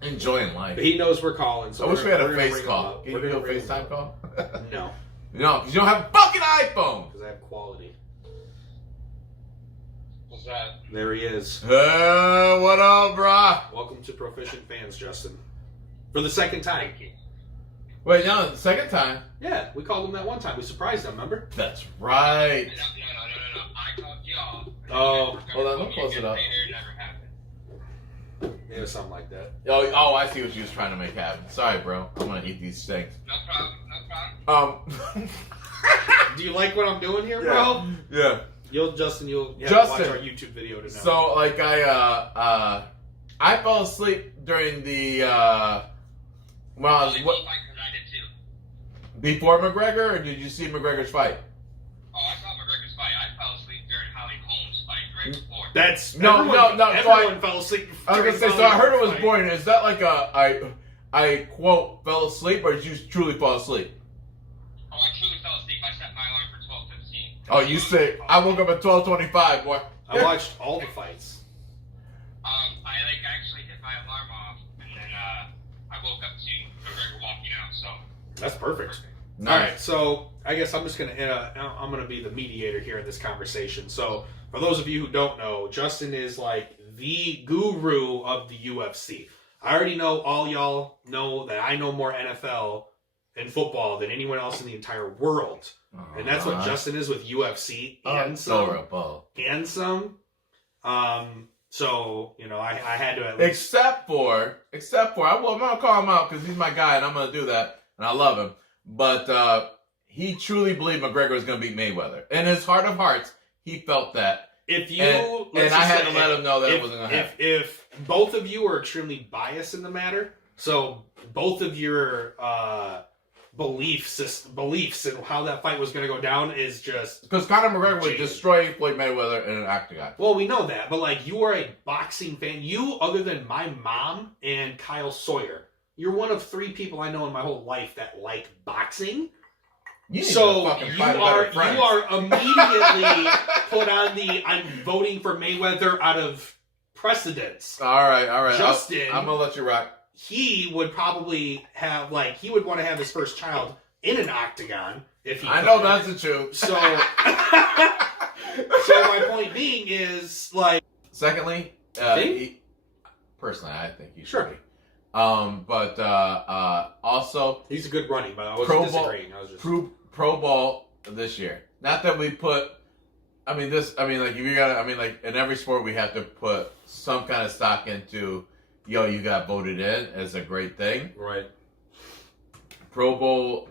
Enjoying life. He knows we're calling. So I wish we had a face call. Can you do a FaceTime call? No. No, because you don't have a fucking iPhone. Because I have quality. What's that? There he is. What up, brah? Welcome to Proficient Fans, Justin. For the second time. Thank you. Wait, no, the second time? Yeah, we called him that one time. We surprised him, remember? That's right. No. I called y'all. Oh, hold on, don't close it up. It never happened. Yeah, something like that. Oh, I see what you was trying to make happen. Sorry, bro. I'm gonna eat these things. No problem. Do you like what I'm doing here, bro? Yeah. Justin, you'll have Justin. to watch our YouTube video to know. So, like, I fell asleep during the, when I was, Only one fight 'cause I did too. before McGregor, or did you see McGregor's fight? Oh, I saw McGregor's fight. I fell asleep during Holly Holmes' fight right before. That's No. Everyone fell asleep. I was gonna say, so I heard it was boring. Is that like I quote, fell asleep, or did you truly fall asleep? Oh, I truly fell asleep. I set my alarm for 12:15. Oh, you sick. I woke up at 12:25, boy. I watched all the fights. I actually hit my alarm off, and then I woke up to McGregor walking out. So That's perfect. Nice. All right, so I guess I'm gonna be the mediator here in this conversation. So for those of you who don't know, Justin is like the guru of the UFC. I already know all y'all know that I know more NFL and football than anyone else in the entire world, and that's what Justin is with UFC and some. So I had to at least... Except for I'm gonna call him out because he's my guy, and I'm gonna do that, and I love him. But he truly believed McGregor was gonna beat Mayweather. In his heart of hearts, he felt that. If you and I had to let him know that it wasn't gonna happen. If both of you are extremely biased in the matter, so both of your beliefs and how that fight was going to go down is just because Conor McGregor would destroy Floyd Mayweather in an octagon. Well, we know that, but like you are a boxing fan. You, other than my mom and Kyle Sawyer, you're one of 3 people I know in my whole life that like boxing. You are immediately put on the I'm voting for Mayweather out of precedence. All right. Justin, I'm gonna let you rock. He would probably have he would want to have his first child in an octagon if he could. I know that's the truth. So my point being is Secondly, personally, I think he should Sure. be. But also he's a good running, but I wasn't disagreeing. I was just Pro Bowl this year. Not that we put. If you got. In every sport we have to put some kind of stock into. You got voted in as a great thing, right? Pro Bowl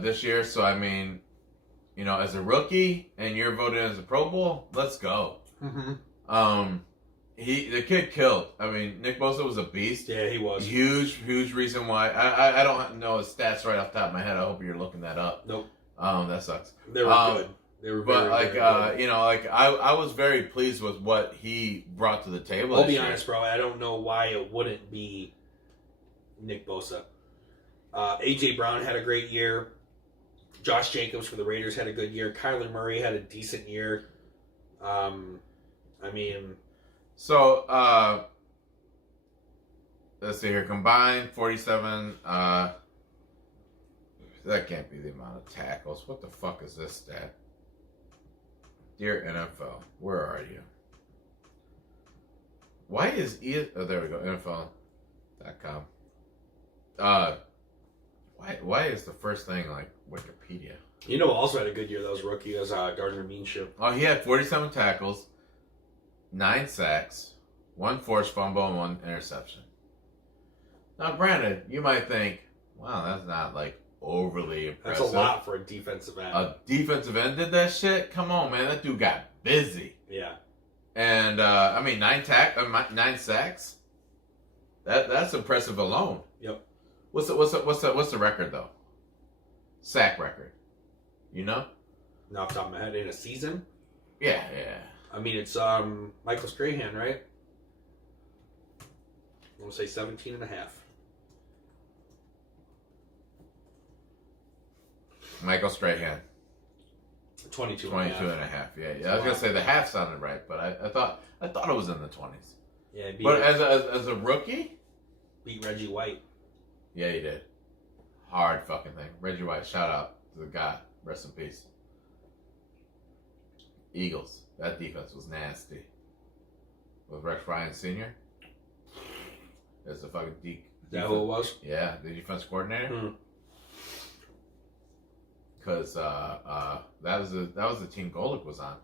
this year. So as a rookie and you're voted in as a Pro Bowl, let's go. Mm-hmm. The kid killed. Nick Bosa was a beast. Yeah, he was. Huge reason why. I don't know his stats right off the top of my head. I hope you're looking that up. Nope. That sucks. They were good. They were very good. I was very pleased with what he brought to the table. I'll be honest, bro. I don't know why it wouldn't be Nick Bosa. AJ Brown had a great year. Josh Jacobs for the Raiders had a good year. Kyler Murray had a decent year. So, let's see here. Combined 47. That can't be the amount of tackles. What the fuck is this stat? Dear NFL, where are you? Why is oh, there we go, NFL.com. Why is the first thing like Wikipedia? You know, also had a good year. That was rookie. That was Gardner Minshew. Oh, he had 47 tackles, 9 sacks, 1 forced fumble, and 1 interception. Now, granted, you might think, wow, that's not like overly impressive. That's a lot for a defensive end. A defensive end did that shit? Come on, man. That dude got busy. Yeah. And 9 sacks. That's impressive alone. Yep. What's the record though? Sack record. You know? Not off the top of my head, in a season. Yeah. It's Michael Strahan, right? I'm gonna say 17 and a half. Michael Strahan. 22 and a half. Yeah. I was gonna say the half sounded right, but I thought it was in the 20s. Yeah, but as a rookie, beat Reggie White. Yeah, he did. Hard fucking thing. Reggie White, shout out to the guy. Rest in peace. Eagles. That defense was nasty. With Rex Ryan Sr. As the fucking Is that who it was? Yeah, the defense coordinator. Because that was the team Golick was on.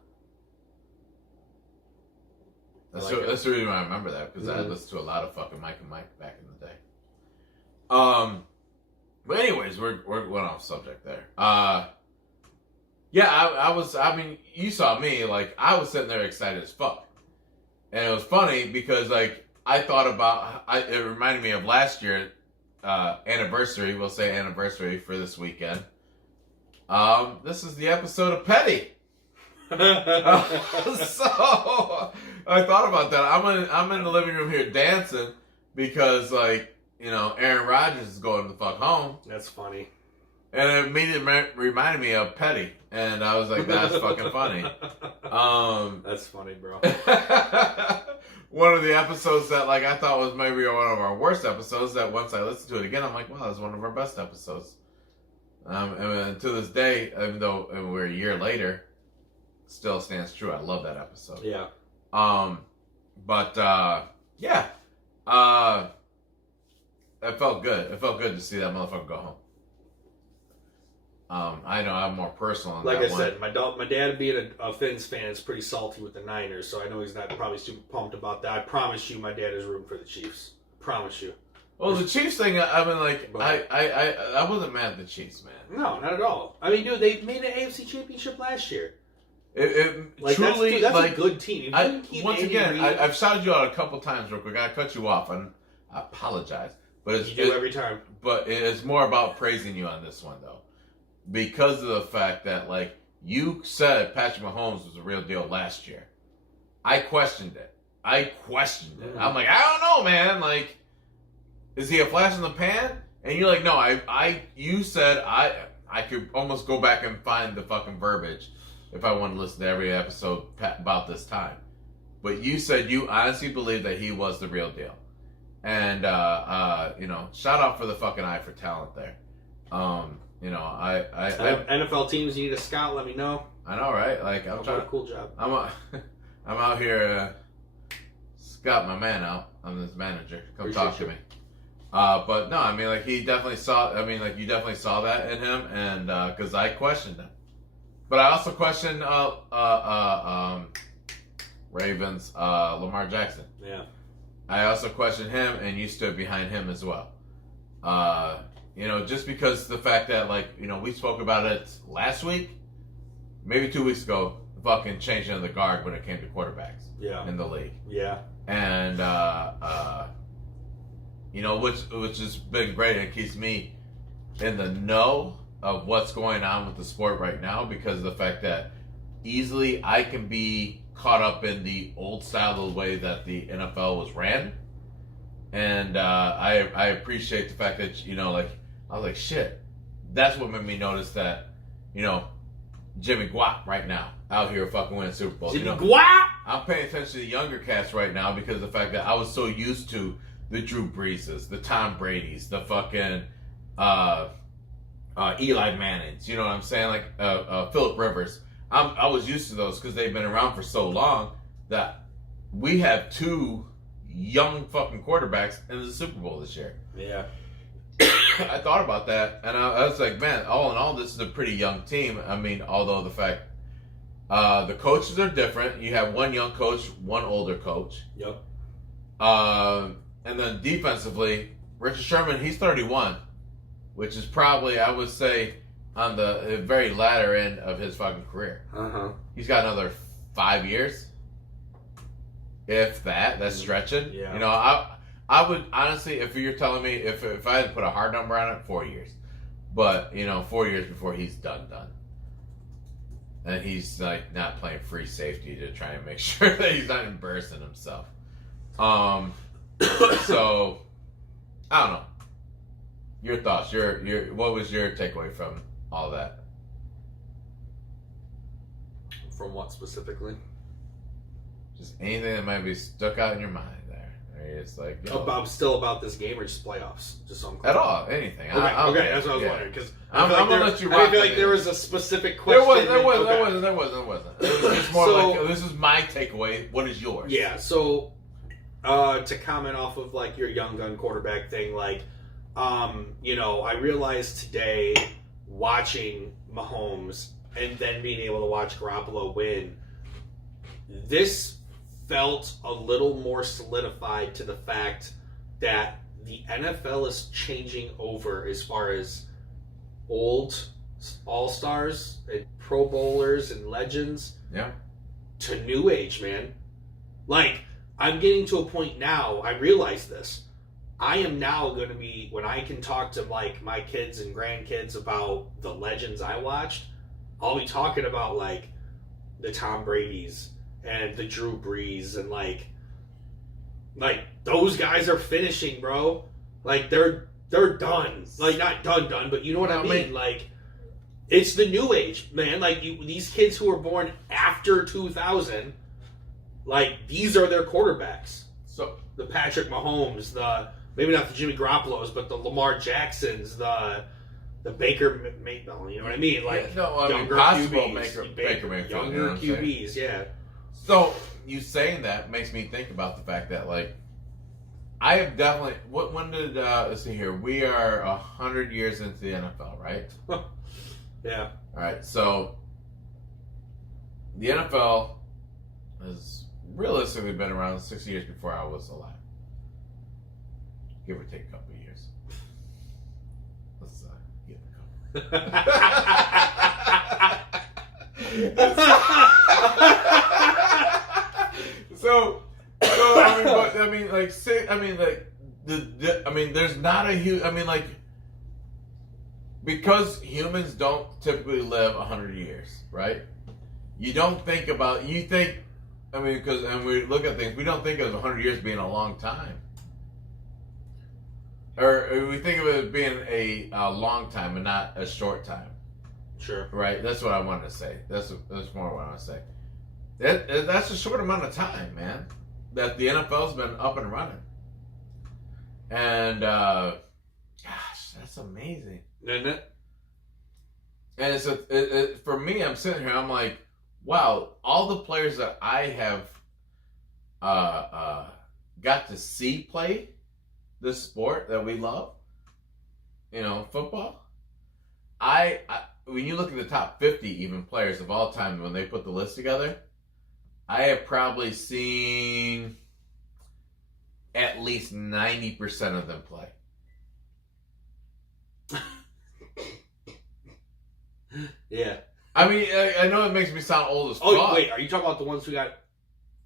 That's the reason why I remember that, because I listened to a lot of fucking Mike and Mike back in the day. But anyways, we're went off subject there. Yeah, I was. I mean, you saw me. Like, I was sitting there excited as fuck, and it was funny because like I thought about. It reminded me of last year anniversary. We'll say anniversary for this weekend. This is the episode of Petty. So I thought about that. I'm in the living room here dancing because like Aaron Rodgers is going the fuck home. That's funny. And it immediately reminded me of Petty, and I was like, "That's fucking funny." That's funny, bro. One of the episodes that like I thought was maybe one of our worst episodes. That once I listened to it again, I'm like, "Wow, that's one of our best episodes." And to this day, even though we're a year later, still stands true. I love that episode. Yeah. But yeah. It felt good. It felt good to see that motherfucker go home. I know I'm more personal on like that I said, my dad being a Finns fan is pretty salty with the Niners, so I know he's not probably super pumped about that. I promise you, my dad is rooting for the Chiefs. Promise you. Well, the Chiefs thing, I mean, like, I wasn't mad at the Chiefs, man. No, not at all. I mean, dude, they made an AFC Championship last year. It like, truly, that's like, a good team. Once again, I've shouted you out a couple times real quick. I cut you off, and I apologize. But you do every time. But it's more about praising you on this one, though. Because of the fact that, like, you said Patrick Mahomes was a real deal last year. I questioned it. Mm-hmm. I'm like, I don't know, man. Like, is he a flash in the pan? And you're like, no, you said I could almost go back and find the fucking verbiage if I want to listen to every episode about this time. But you said you honestly believed that he was the real deal. And, shout out for the fucking eye for talent there. NFL teams, you need a scout, let me know. I know, right? Like, I'm trying. Cool job. I'm out here, scout my man out. I'm this manager. Come talk to me. But no, I mean, like, he definitely saw. I mean, like, you definitely saw that in him, and because I questioned him, but I also questioned Ravens Lamar Jackson. Yeah. I also questioned him, and you stood behind him as well. Just because the fact that, like, we spoke about it last week, maybe 2 weeks ago, fucking changing of the guard when it came to quarterbacks in the league. Yeah. And, which has been great. It keeps me in the know of what's going on with the sport right now because of the fact that easily I can be caught up in the old style of the way that the NFL was ran. And I appreciate the fact that, I was like, shit. That's what made me notice that, Jimmy Guap right now out here fucking winning Super Bowls. Jimmy Guap! I'm paying attention to the younger cast right now because of the fact that I was so used to the Drew Breeses, the Tom Brady's, the fucking Eli Mannings. You know what I'm saying? Like Phillip Rivers. I was used to those because they've been around for so long that we have two young fucking quarterbacks in the Super Bowl this year. Yeah. I thought about that, and I was like, man, all in all, this is a pretty young team. I mean, although the fact the coaches are different. You have one young coach, one older coach. Yep. And then defensively, Richard Sherman, he's 31, which is probably, I would say, on the very latter end of his fucking career. Uh-huh. He's got another 5 years. If that, that's stretching. Yeah. I would honestly, if you're telling me, if I had to put a hard number on it, 4 years. But 4 years before he's done, and he's like not playing free safety to try and make sure that he's not embarrassing himself. So I don't know. Your thoughts. What was your takeaway from all that? From what specifically? Just anything that might be stuck out in your mind there. It's like Still about this game or just playoffs? Just so I'm clear. At all, anything. Okay, that's what I was wondering because I'm gonna let you rock. I feel like there was a specific question. There wasn't. It was just more like this is my takeaway. What is yours? Yeah. So to comment off of like your young gun quarterback thing, like I realized today watching Mahomes and then being able to watch Garoppolo win, this felt a little more solidified to the fact that the NFL is changing over as far as old all-stars and Pro Bowlers and legends Yeah. to new age, man. Like, I'm getting to a point now, I realize this. I am now going to be, when I can talk to, like, my kids and grandkids about the legends I watched, I'll be talking about, like, the Tom Brady's and the Drew Brees and, like, those guys are finishing, bro. Like, they're done. Like, not done, but you know what I mean? Like, it's the new age, man. Like, these kids who were born after 2000, like, these are their quarterbacks. So The Patrick Mahomes, maybe not the Jimmy Garoppolos, but the Lamar Jacksons, the Baker Mayfield, you know what I mean? Like, yeah, no, I mean, younger possible QBs, Baker Mayfield, younger you know what I'm saying? QBs, yeah. So you saying that makes me think about the fact that, like, I have definitely. When did let's see here? We are 100 years into the NFL, right? Yeah. All right. So the NFL has realistically been around 6 years before I was alive, give or take a couple of years. Let's get a couple. So there's not a huge. I mean, like, because humans don't typically live 100 years, right? You don't think about. You think. I mean, and we look at things. We don't think of 100 years being a long time, or we think of it as being a long time and not a short time. Sure. Right. That's what I wanted to say. That's more what I want to say. That's a short amount of time, man, that the NFL's been up and running. And, gosh, that's amazing. Isn't it? And it's for me, I'm sitting here, I'm like, wow, all the players that I have got to see play this sport that we love, football, I when you look at the top 50 even players of all time, when they put the list together, I have probably seen at least 90% of them play. Yeah. I mean, I know it makes me sound old as fuck. Oh, wait, are you talking about the ones who got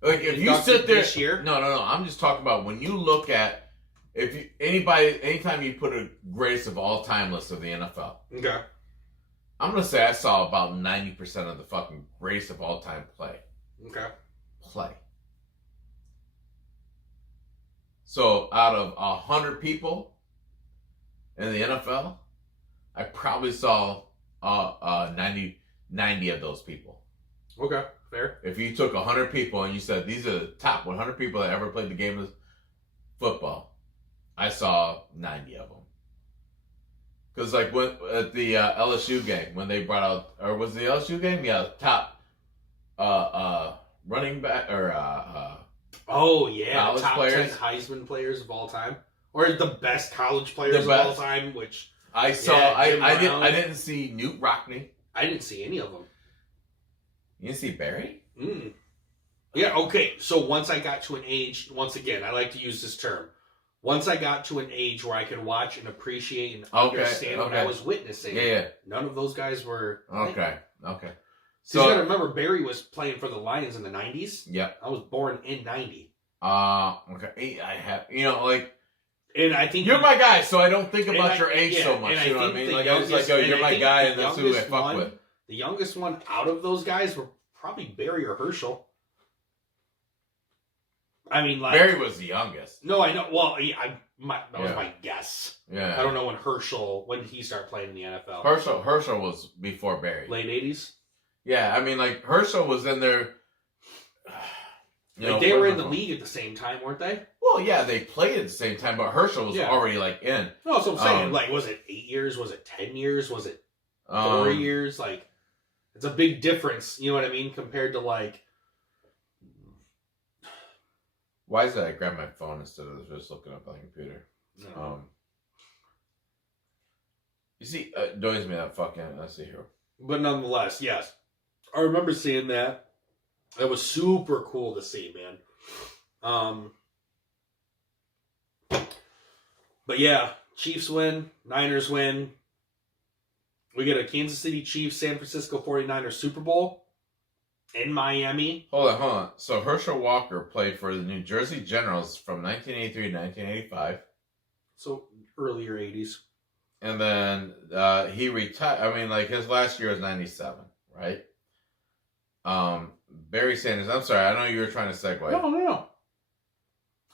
like if you sit there this year? No. I'm just talking about when you look at anytime you put a greatest of all time list of the NFL. Okay. I'm gonna say I saw about 90% of the fucking greatest of all time play. Okay. So out of 100 people in the NFL, I probably saw 90 of those people. Okay, fair. If you took 100 people and you said these are the top 100 people that ever played the game of football, I saw 90 of them. Because like when at the LSU game, when they brought out, or was the LSU game? Yeah, top running back or oh yeah, college top players. 10 Heisman players of all time, or the best college players of all time. Which I saw. Yeah, I didn't see Newt Rockney. I didn't see any of them. You didn't see Barry? Yeah. Okay. So once I got to an age, once again, I like to use this term. Once I got to an age where I could watch and appreciate and understand what I was witnessing, none of those guys were. Okay. So you got to remember, Barry was playing for the Lions in the 90s. Yep. I was born in 90. Okay. I have, and I think you're my guy, so I don't think about your age so much. You know what I mean? Like I was like, oh, you're my guy, and that's who I fuck with. The youngest one out of those guys were probably Barry or Herschel. I mean, like Barry was the youngest. No, I know. Well, yeah, that was my guess. Yeah. I don't know when did he start playing in the NFL? Herschel was before Barry. Late 80s? Yeah, I mean, like, Herschel was in there. They were in the league at the same time, weren't they? Well, yeah, they played at the same time, but Herschel was already, like, in. No, so I'm saying, like, was it 8 years? Was it 10 years? Was it 4 years? Like, it's a big difference, you know what I mean, compared to, like... Why is that I grabbed my phone instead of just looking up on the computer? You see, annoys me that fucking... Let's see here. But nonetheless, yes. I remember seeing that. That was super cool to see, man. But yeah, Chiefs win, Niners win. We get a Kansas City Chiefs, San Francisco 49ers Super Bowl in Miami. Hold on. So Herschel Walker played for the New Jersey Generals from 1983 to 1985. So earlier 80s. And then he retired. I mean, like, his last year was 97, right? Barry Sanders. I'm sorry. I know you were trying to segue. No.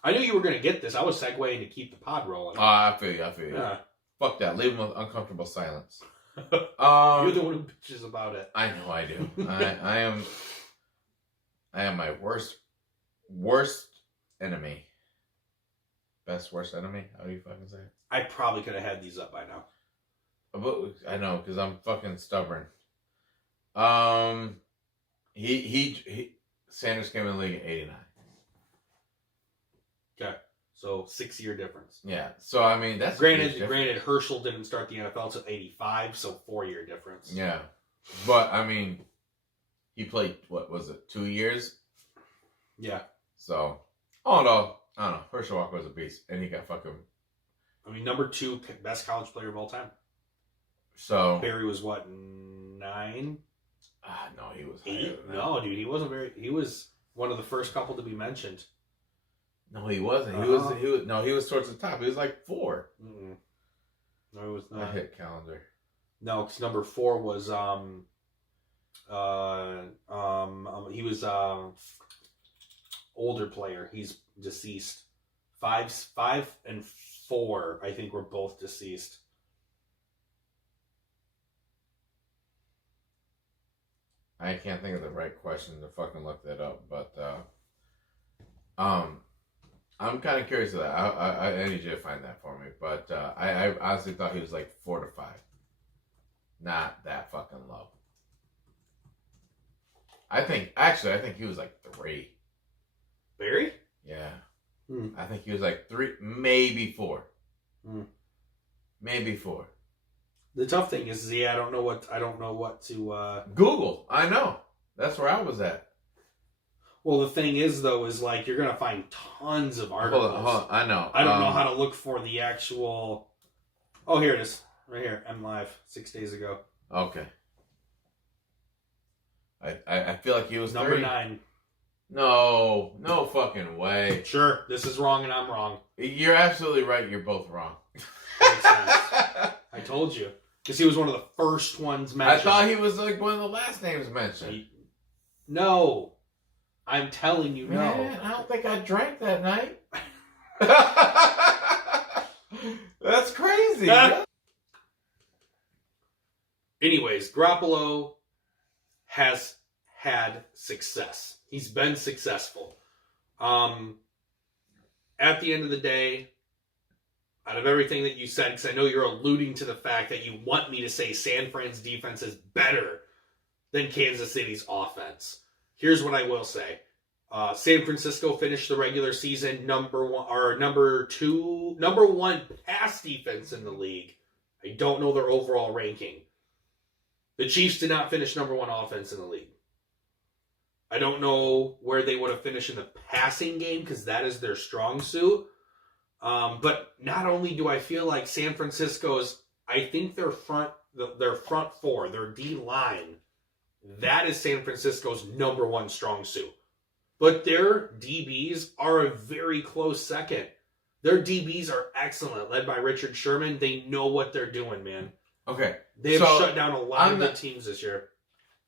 I knew you were going to get this. I was segueing to keep the pod rolling. I feel you. Yeah. Fuck that. Leave him with uncomfortable silence. You're the one who bitches about it. I know I do. I am my worst enemy. Best worst enemy? How do you fucking say it? I probably could have had these up by now. But I know, because I'm fucking stubborn. He Sanders came in the league in 89. Okay. So 6-year difference. Yeah. So I mean, that's granted Herschel didn't start the NFL until 85, so 4-year difference. Yeah. But I mean, he played, what was it, 2 years? Yeah. So all in all, I don't know. Herschel Walker was a beast, and he got fucking. I mean, number 2 best college player of all time. So Barry was what, 9? No, he was 8? higher than that. No, dude, he wasn't very. He was one of the first couple to be mentioned. No, he wasn't. He was towards the top. He was like 4. Mm-mm. No, he was I not. hit calendar. No, because number 4 was he was older player. He's deceased. 5 and 4, I think, were both deceased. I can't think of the right question to fucking look that up, but I'm kind of curious of that. I need you to find that for me, but I honestly thought he was like 4 to 5, not that fucking low. I think he was like 3. Barry? Yeah. I think he was like 3, maybe 4. Maybe 4. The tough thing is, I don't know what to Google. I know. That's where I was at. Well, the thing is, though, is like you're gonna find tons of articles. Hold on. I know. I don't know how to look for the actual. Oh, here it is, right here. M Live 6 days ago. Okay. I feel like he was number 3. 9. No fucking way. Sure, this is wrong and I'm wrong. You're absolutely right. You're both wrong. Makes sense. I told you. Because he was one of the first ones mentioned. I thought he was like one of the last names mentioned. No. I'm telling you, Man, no. I don't think I drank that night. That's crazy. Anyways, Garoppolo has had success. He's been successful. At the end of the day, out of everything that you said, because I know you're alluding to the fact that you want me to say San Fran's defense is better than Kansas City's offense. Here's what I will say. San Francisco finished the regular season number 1 pass defense in the league. I don't know their overall ranking. The Chiefs did not finish number 1 offense in the league. I don't know where they would have finished in the passing game because that is their strong suit. But not only do I feel like San Francisco's, I think their front 4, their D line, that is San Francisco's number 1 strong suit. But their DBs are a very close second. Their DBs are excellent, led by Richard Sherman. They know what they're doing, man. Okay. They have shut down a lot of good teams this year.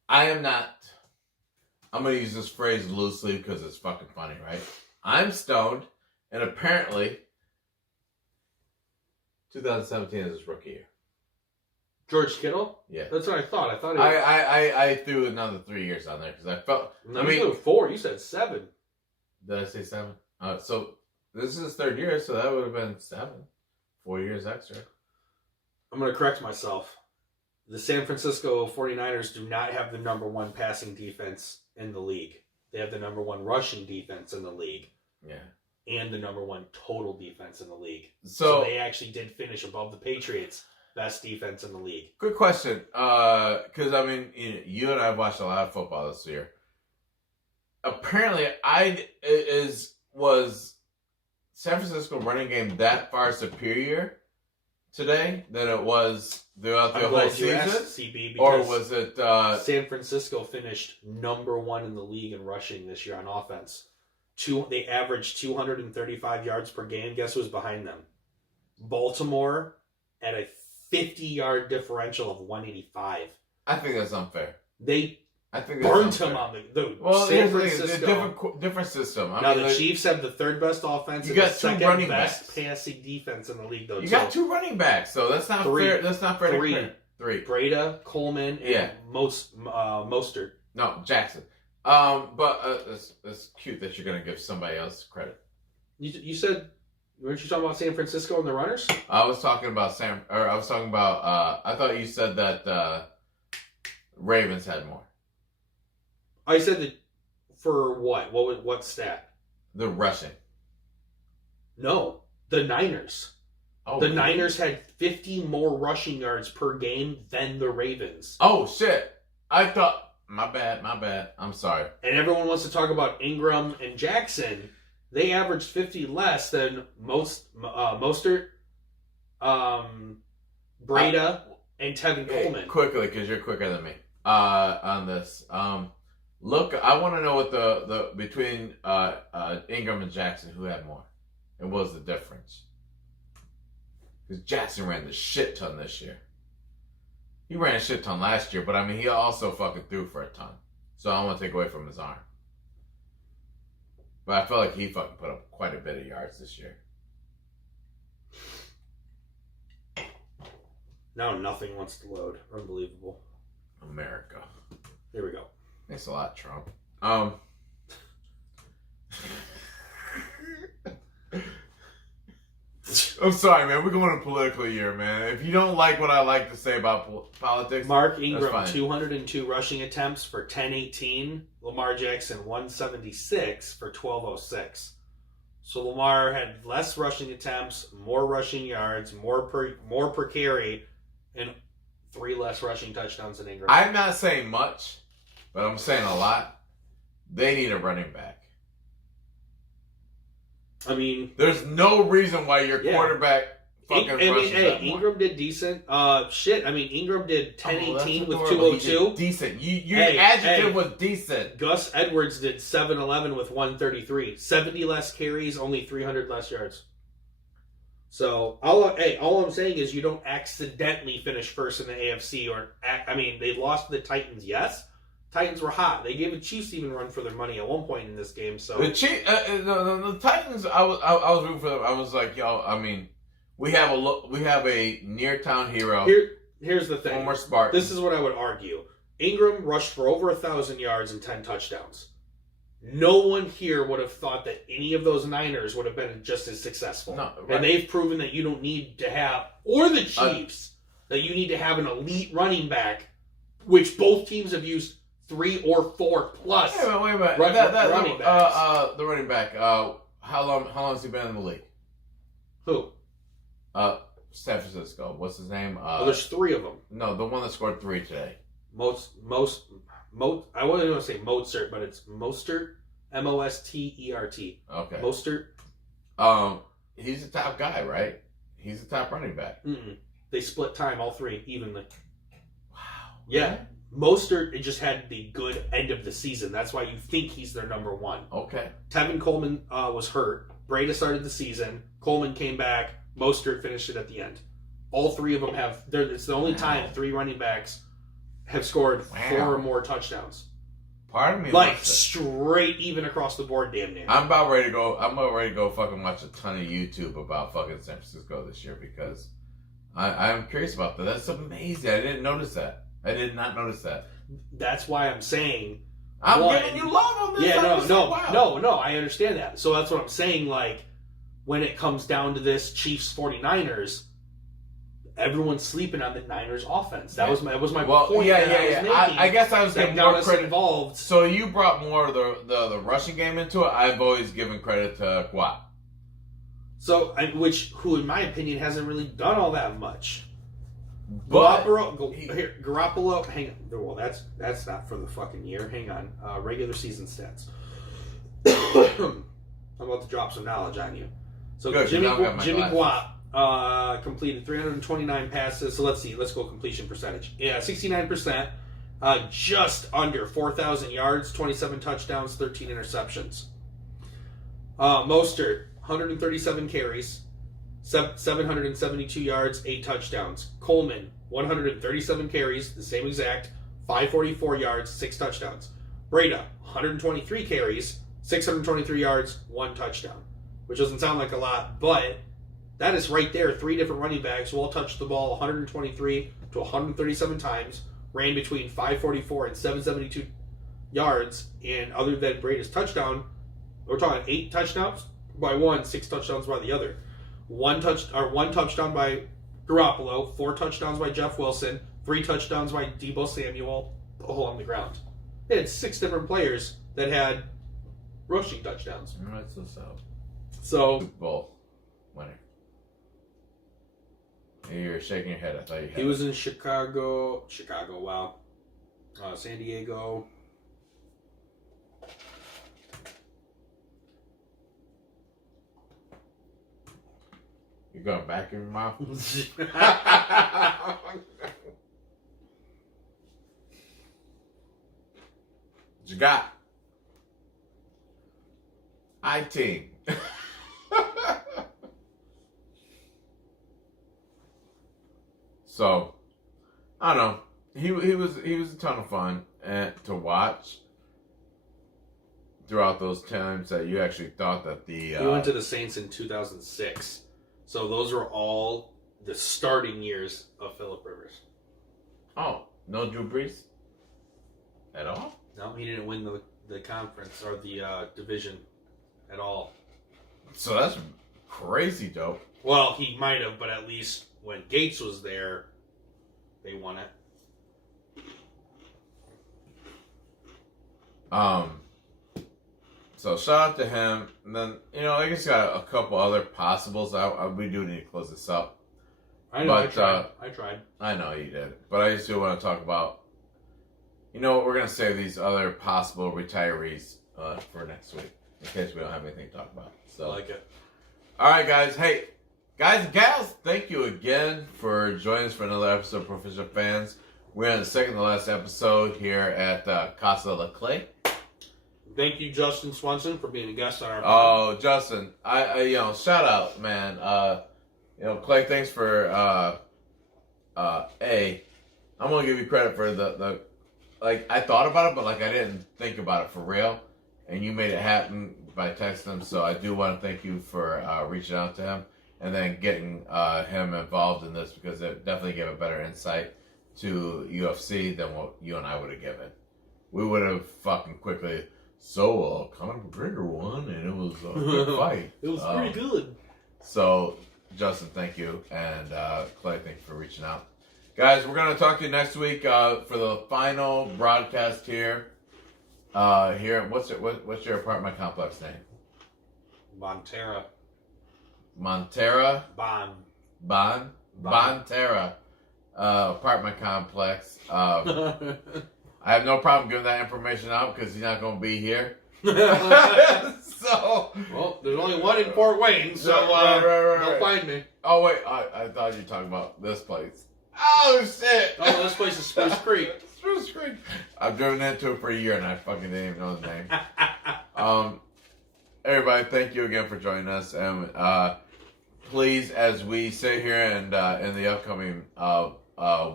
I'm going to use this phrase loosely because it's fucking funny, right? I'm stoned, and apparently 2017 is his rookie year. George Kittle? Yeah. That's what I thought. I threw another 3 years on there because I felt... I mean, 4. You said 7. Did I say 7? So this is his 3rd year, so that would have been 7. 4 years extra. I'm going to correct myself. The San Francisco 49ers do not have the number 1 passing defense in the league. They have the number 1 rushing defense in the league. Yeah. And the number 1 total defense in the league. So they actually did finish above the Patriots' best defense in the league. Good question. Because, I mean, you and I have watched a lot of football this year. Apparently, was San Francisco running game that far superior today than it was throughout the I'm whole glad you asked, season? CB, Or because was it... San Francisco finished number 1 in the league in rushing this year on offense. They averaged 235 yards per game. Guess who's behind them? Baltimore at a 50-yard differential of 185. I think that's unfair. They I think that's burned unfair. him on the Well, San here's the thing. It's a Francisco. different system. I Now mean, the like, Chiefs have the 3rd best offense You and got the two 2nd running best backs. passing defense in the league, though. you got 2 running backs, so that's not fair. That's not fair. Three. To compare. 3. Breda, Coleman, and Mostert. No, Jackson. But it's cute that you're gonna give somebody else credit. You said, weren't you talking about San Francisco and the runners? I was talking about I thought you said that Ravens had more. I said that for what? What stat? The rushing. No, the Niners. Oh, The really? Niners had 50 more rushing yards per game than the Ravens. Oh shit! I thought my bad. I'm sorry. And everyone wants to talk about Ingram and Jackson. They averaged 50 less than Mostert, Breda, and Tevin Coleman. Quickly, because you're quicker than me on this. Look, I want to know what the between Ingram and Jackson, who had more, and what was the difference? Because Jackson ran the shit ton this year. He ran a shit ton last year, but I mean, he also fucking threw for a ton. So I don't want to take away from his arm. But I felt like he fucking put up quite a bit of yards this year. Now nothing wants to load. Unbelievable. America. Here we go. Thanks a lot, Trump. I'm sorry, man. We're going to political year, man. If you don't like what I like to say about politics, Mark that's Ingram, fine. 202 rushing attempts for 1018. Lamar Jackson, 176 for 1206. So Lamar had less rushing attempts, more rushing yards, more per carry, and 3 less rushing touchdowns than Ingram. I'm not saying much, but I'm saying a lot. They need a running back. I mean, There's no reason why your quarterback fucking rushes that more. Ingram did decent. Ingram did 1018 with adorable. He 202. did decent. Your adjective was decent. Gus Edwards did 711 with 133. 70 less carries, only 300 less yards. So, all I'm saying is you don't accidentally finish first in the AFC. They lost to the Titans, yes. Titans were hot. They gave the Chiefs even run for their money at one point in this game. So The Titans, I was rooting for them. I was like, yo, I mean, we have a near town hero. Here's the thing. Former Spartan. This is what I would argue. Ingram rushed for over 1,000 yards and 10 touchdowns. No one here would have thought that any of those Niners would have been just as successful. No, right. And they've proven that you don't need to have, or the Chiefs, that you need to have an elite running back, which both teams have used 3 or 4 plus. Wait a minute. Running backs. The running back. How long has he been in the league? Who? San Francisco. What's his name? There's 3 of them. No, the one that scored 3 today. I wasn't going to say Mozart, but it's Mostert. Mostert. Okay. Mostert. He's the top guy, right? He's the top running back. Mm-mm. They split time, all 3, evenly. Wow. Yeah. Really? Mostert, it just had the good end of the season. That's why you think he's their number 1. Okay. Tevin Coleman was hurt. Breda started the season. Coleman came back. Mostert finished it at the end. All 3 of them have... It's the only time 3 running backs have scored 4 or more touchdowns. Part of me Straight even across the board, damn near. I'm about ready to go fucking watch a ton of YouTube about fucking San Francisco this year because I'm curious about that. That's amazing. I didn't notice that. I did not notice that. That's why I'm saying... I'm giving you love on this. Yeah, Wow. no, I understand that. So that's what I'm saying, like, when it comes down to this Chiefs 49ers, everyone's sleeping on the Niners offense. That was my point. I guess I was getting more credit involved. So you brought more of the rushing game into it. I've always given credit to Guap. So, who in my opinion hasn't really done all that much. But Garoppolo, hang on. Well, that's not for the fucking year. Hang on. Regular season stats. I'm about to drop some knowledge on you. So Good, Jimmy now I've got my glasses. Guap completed 329 passes. So let's see. Let's go completion percentage. Yeah, 69%. Just under 4,000 yards, 27 touchdowns, 13 interceptions. Mostert, 137 carries, 772 yards, 8 touchdowns. Coleman, 137 carries, the same exact, 544 yards, 6 touchdowns. Breda, 123 carries, 623 yards, 1 touchdown. Which doesn't sound like a lot, but that is right there. 3 different running backs who all touched the ball 123 to 137 times, ran between 544 and 772 yards, and other than Breda's touchdown, we're talking 8 touchdowns by one, 6 touchdowns by the other. One touchdown by Garoppolo, 4 touchdowns by Jeff Wilson, 3 touchdowns by Deebo Samuel, all on the ground. They had 6 different players that had rushing touchdowns. All right, so So Super Bowl winner. You're shaking your head. I thought you had. he was in Chicago, wow. San Diego. You're going back in your mouth? What you got? I-team. So, I don't know. He was a ton of fun to watch throughout those times that you actually thought that the He went to the Saints in 2006. So those were all the starting years of Phillip Rivers. Oh, no Drew Brees at all? No, he didn't win the conference or the division at all. So that's crazy dope. Well, he might have, but at least when Gates was there, they won it. So shout out to him, and then I guess got a couple other possibles. We do need to close this up. I know. But, I tried. I know you did, but I just do want to talk about. We're gonna save these other possible retirees for next week in case we don't have anything to talk about. So I like it. All right, guys. Hey, guys and gals, thank you again for joining us for another episode of Proficient Fans. We're on the second to last episode here at Casa La Clay. Thank you, Justin Swenson, for being a guest on our podcast. Oh, Justin, I shout out, man. Clay, thanks for I'm gonna give you credit for the I thought about it, but I didn't think about it for real, and you made it happen by texting him. So I do want to thank you for reaching out to him and then getting him involved in this, because it definitely gave a better insight to UFC than what you and I would have given. We would have fucking quickly. So, Conor McGregor won, and it was a good fight. It was pretty good. So, Justin, thank you, and Clay, thank you for reaching out. Guys, we're going to talk to you next week for the final broadcast here. What's your apartment complex name? Bonterra. Montera? Bonterra apartment complex. I have no problem giving that information out because he's not going to be here. So, well, there's only one in Fort Wayne, so right. they'll find me. Oh wait, I thought you were talking about this place. Oh shit! Oh, this place is Spruce Creek. Spruce Creek. I've driven into it for a year and I fucking didn't even know his name. Everybody, thank you again for joining us, and please, as we sit here and in the upcoming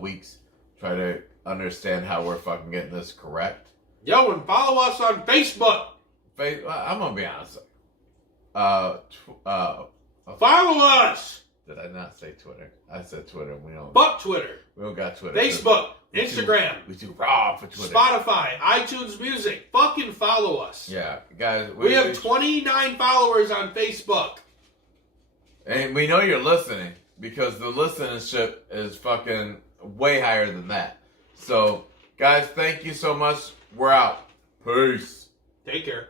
weeks, try to understand how we're fucking getting this correct. Yo, and follow us on Facebook. I'm gonna be honest. Follow us. Did I not say Twitter? I said Twitter. We don't. Fuck Twitter. We don't got Twitter. Facebook, Instagram. We too raw for Twitter. Spotify, iTunes Music. Fucking follow us. Yeah, guys. We have 29 followers on Facebook. And we know you're listening because the listenership is fucking way higher than that. So, guys, thank you so much. We're out. Peace. Take care.